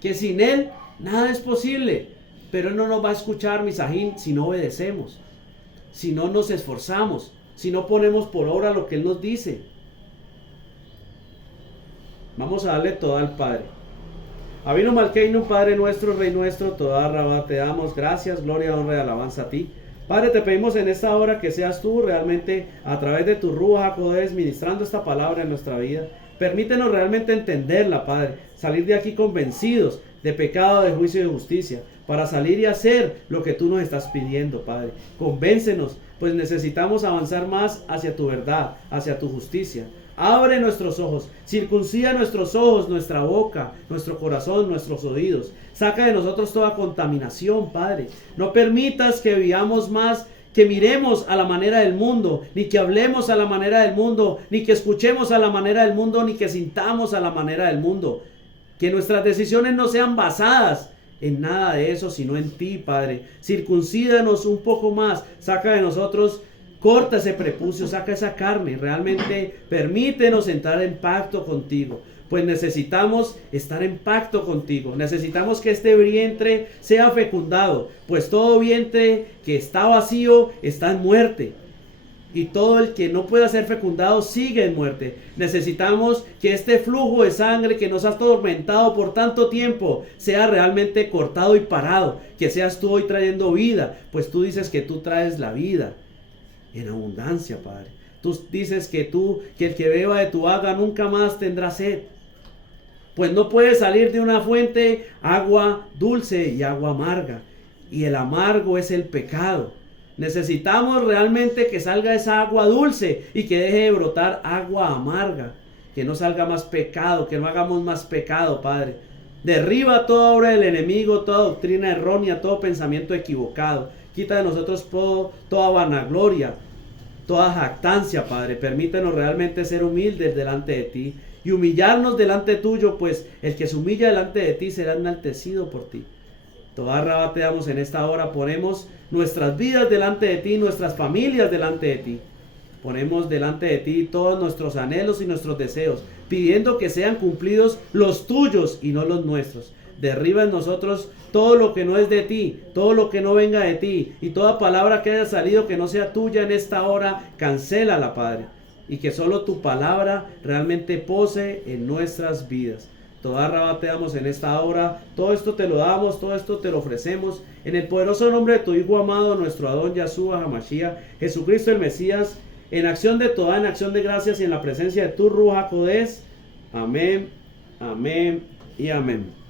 que sin Él nada es posible, pero Él no nos va a escuchar, misajín, si no obedecemos, si no nos esforzamos, si no ponemos por obra lo que Él nos dice. Vamos a darle todo al Padre. Avinu Malkeinu, Padre nuestro, Rey nuestro, toda Rabá te damos gracias, gloria, honra y alabanza a ti. Padre, te pedimos en esta hora que seas tú realmente a través de tu Ruach HaKodesh ministrando esta palabra en nuestra vida. Permítenos realmente entenderla, Padre, salir de aquí convencidos de pecado, de juicio y de justicia, para salir y hacer lo que tú nos estás pidiendo, Padre. Convéncenos, pues necesitamos avanzar más hacia tu verdad, hacia tu justicia. Abre nuestros ojos, circuncida nuestros ojos, nuestra boca, nuestro corazón, nuestros oídos. Saca de nosotros toda contaminación, Padre. No permitas que vivamos más, que miremos a la manera del mundo, ni que hablemos a la manera del mundo, ni que escuchemos a la manera del mundo, ni que sintamos a la manera del mundo. Que nuestras decisiones no sean basadas en nada de eso, sino en ti, Padre. Circuncídanos un poco más, saca de nosotros, corta ese prepucio, saca esa carne, realmente permítenos entrar en pacto contigo, pues necesitamos estar en pacto contigo, necesitamos que este vientre sea fecundado, pues todo vientre que está vacío está en muerte, y todo el que no pueda ser fecundado sigue en muerte. Necesitamos que este flujo de sangre que nos ha atormentado por tanto tiempo sea realmente cortado y parado, que seas tú hoy trayendo vida, pues tú dices que tú traes la vida en abundancia, Padre. Tú dices que el que beba de tu agua nunca más tendrá sed. Pues no puede salir de una fuente agua dulce y agua amarga. Y el amargo es el pecado. Necesitamos realmente que salga esa agua dulce y que deje de brotar agua amarga. Que no salga más pecado, que no hagamos más pecado, Padre. Derriba toda obra del enemigo, toda doctrina errónea, todo pensamiento equivocado. Quita de nosotros toda vanagloria, toda jactancia, Padre. Permítenos realmente ser humildes delante de ti y humillarnos delante tuyo, pues el que se humilla delante de ti será enaltecido por ti. Toda Rabá te damos en esta hora, ponemos nuestras vidas delante de ti, nuestras familias delante de ti. Ponemos delante de ti todos nuestros anhelos y nuestros deseos, pidiendo que sean cumplidos los tuyos y no los nuestros. Derriba en nosotros todo lo que no es de ti, todo lo que no venga de ti, y toda palabra que haya salido que no sea tuya en esta hora, cancélala, Padre, y que solo tu palabra realmente pose en nuestras vidas. Toda Rabá te damos en esta hora, todo esto te lo damos, todo esto te lo ofrecemos, en el poderoso nombre de tu Hijo amado, nuestro Adón Yahshua HaMashiach, Jesucristo el Mesías, en acción de toda, en acción de gracias y en la presencia de tu Ruach HaKodesh. Amén, amén y amén.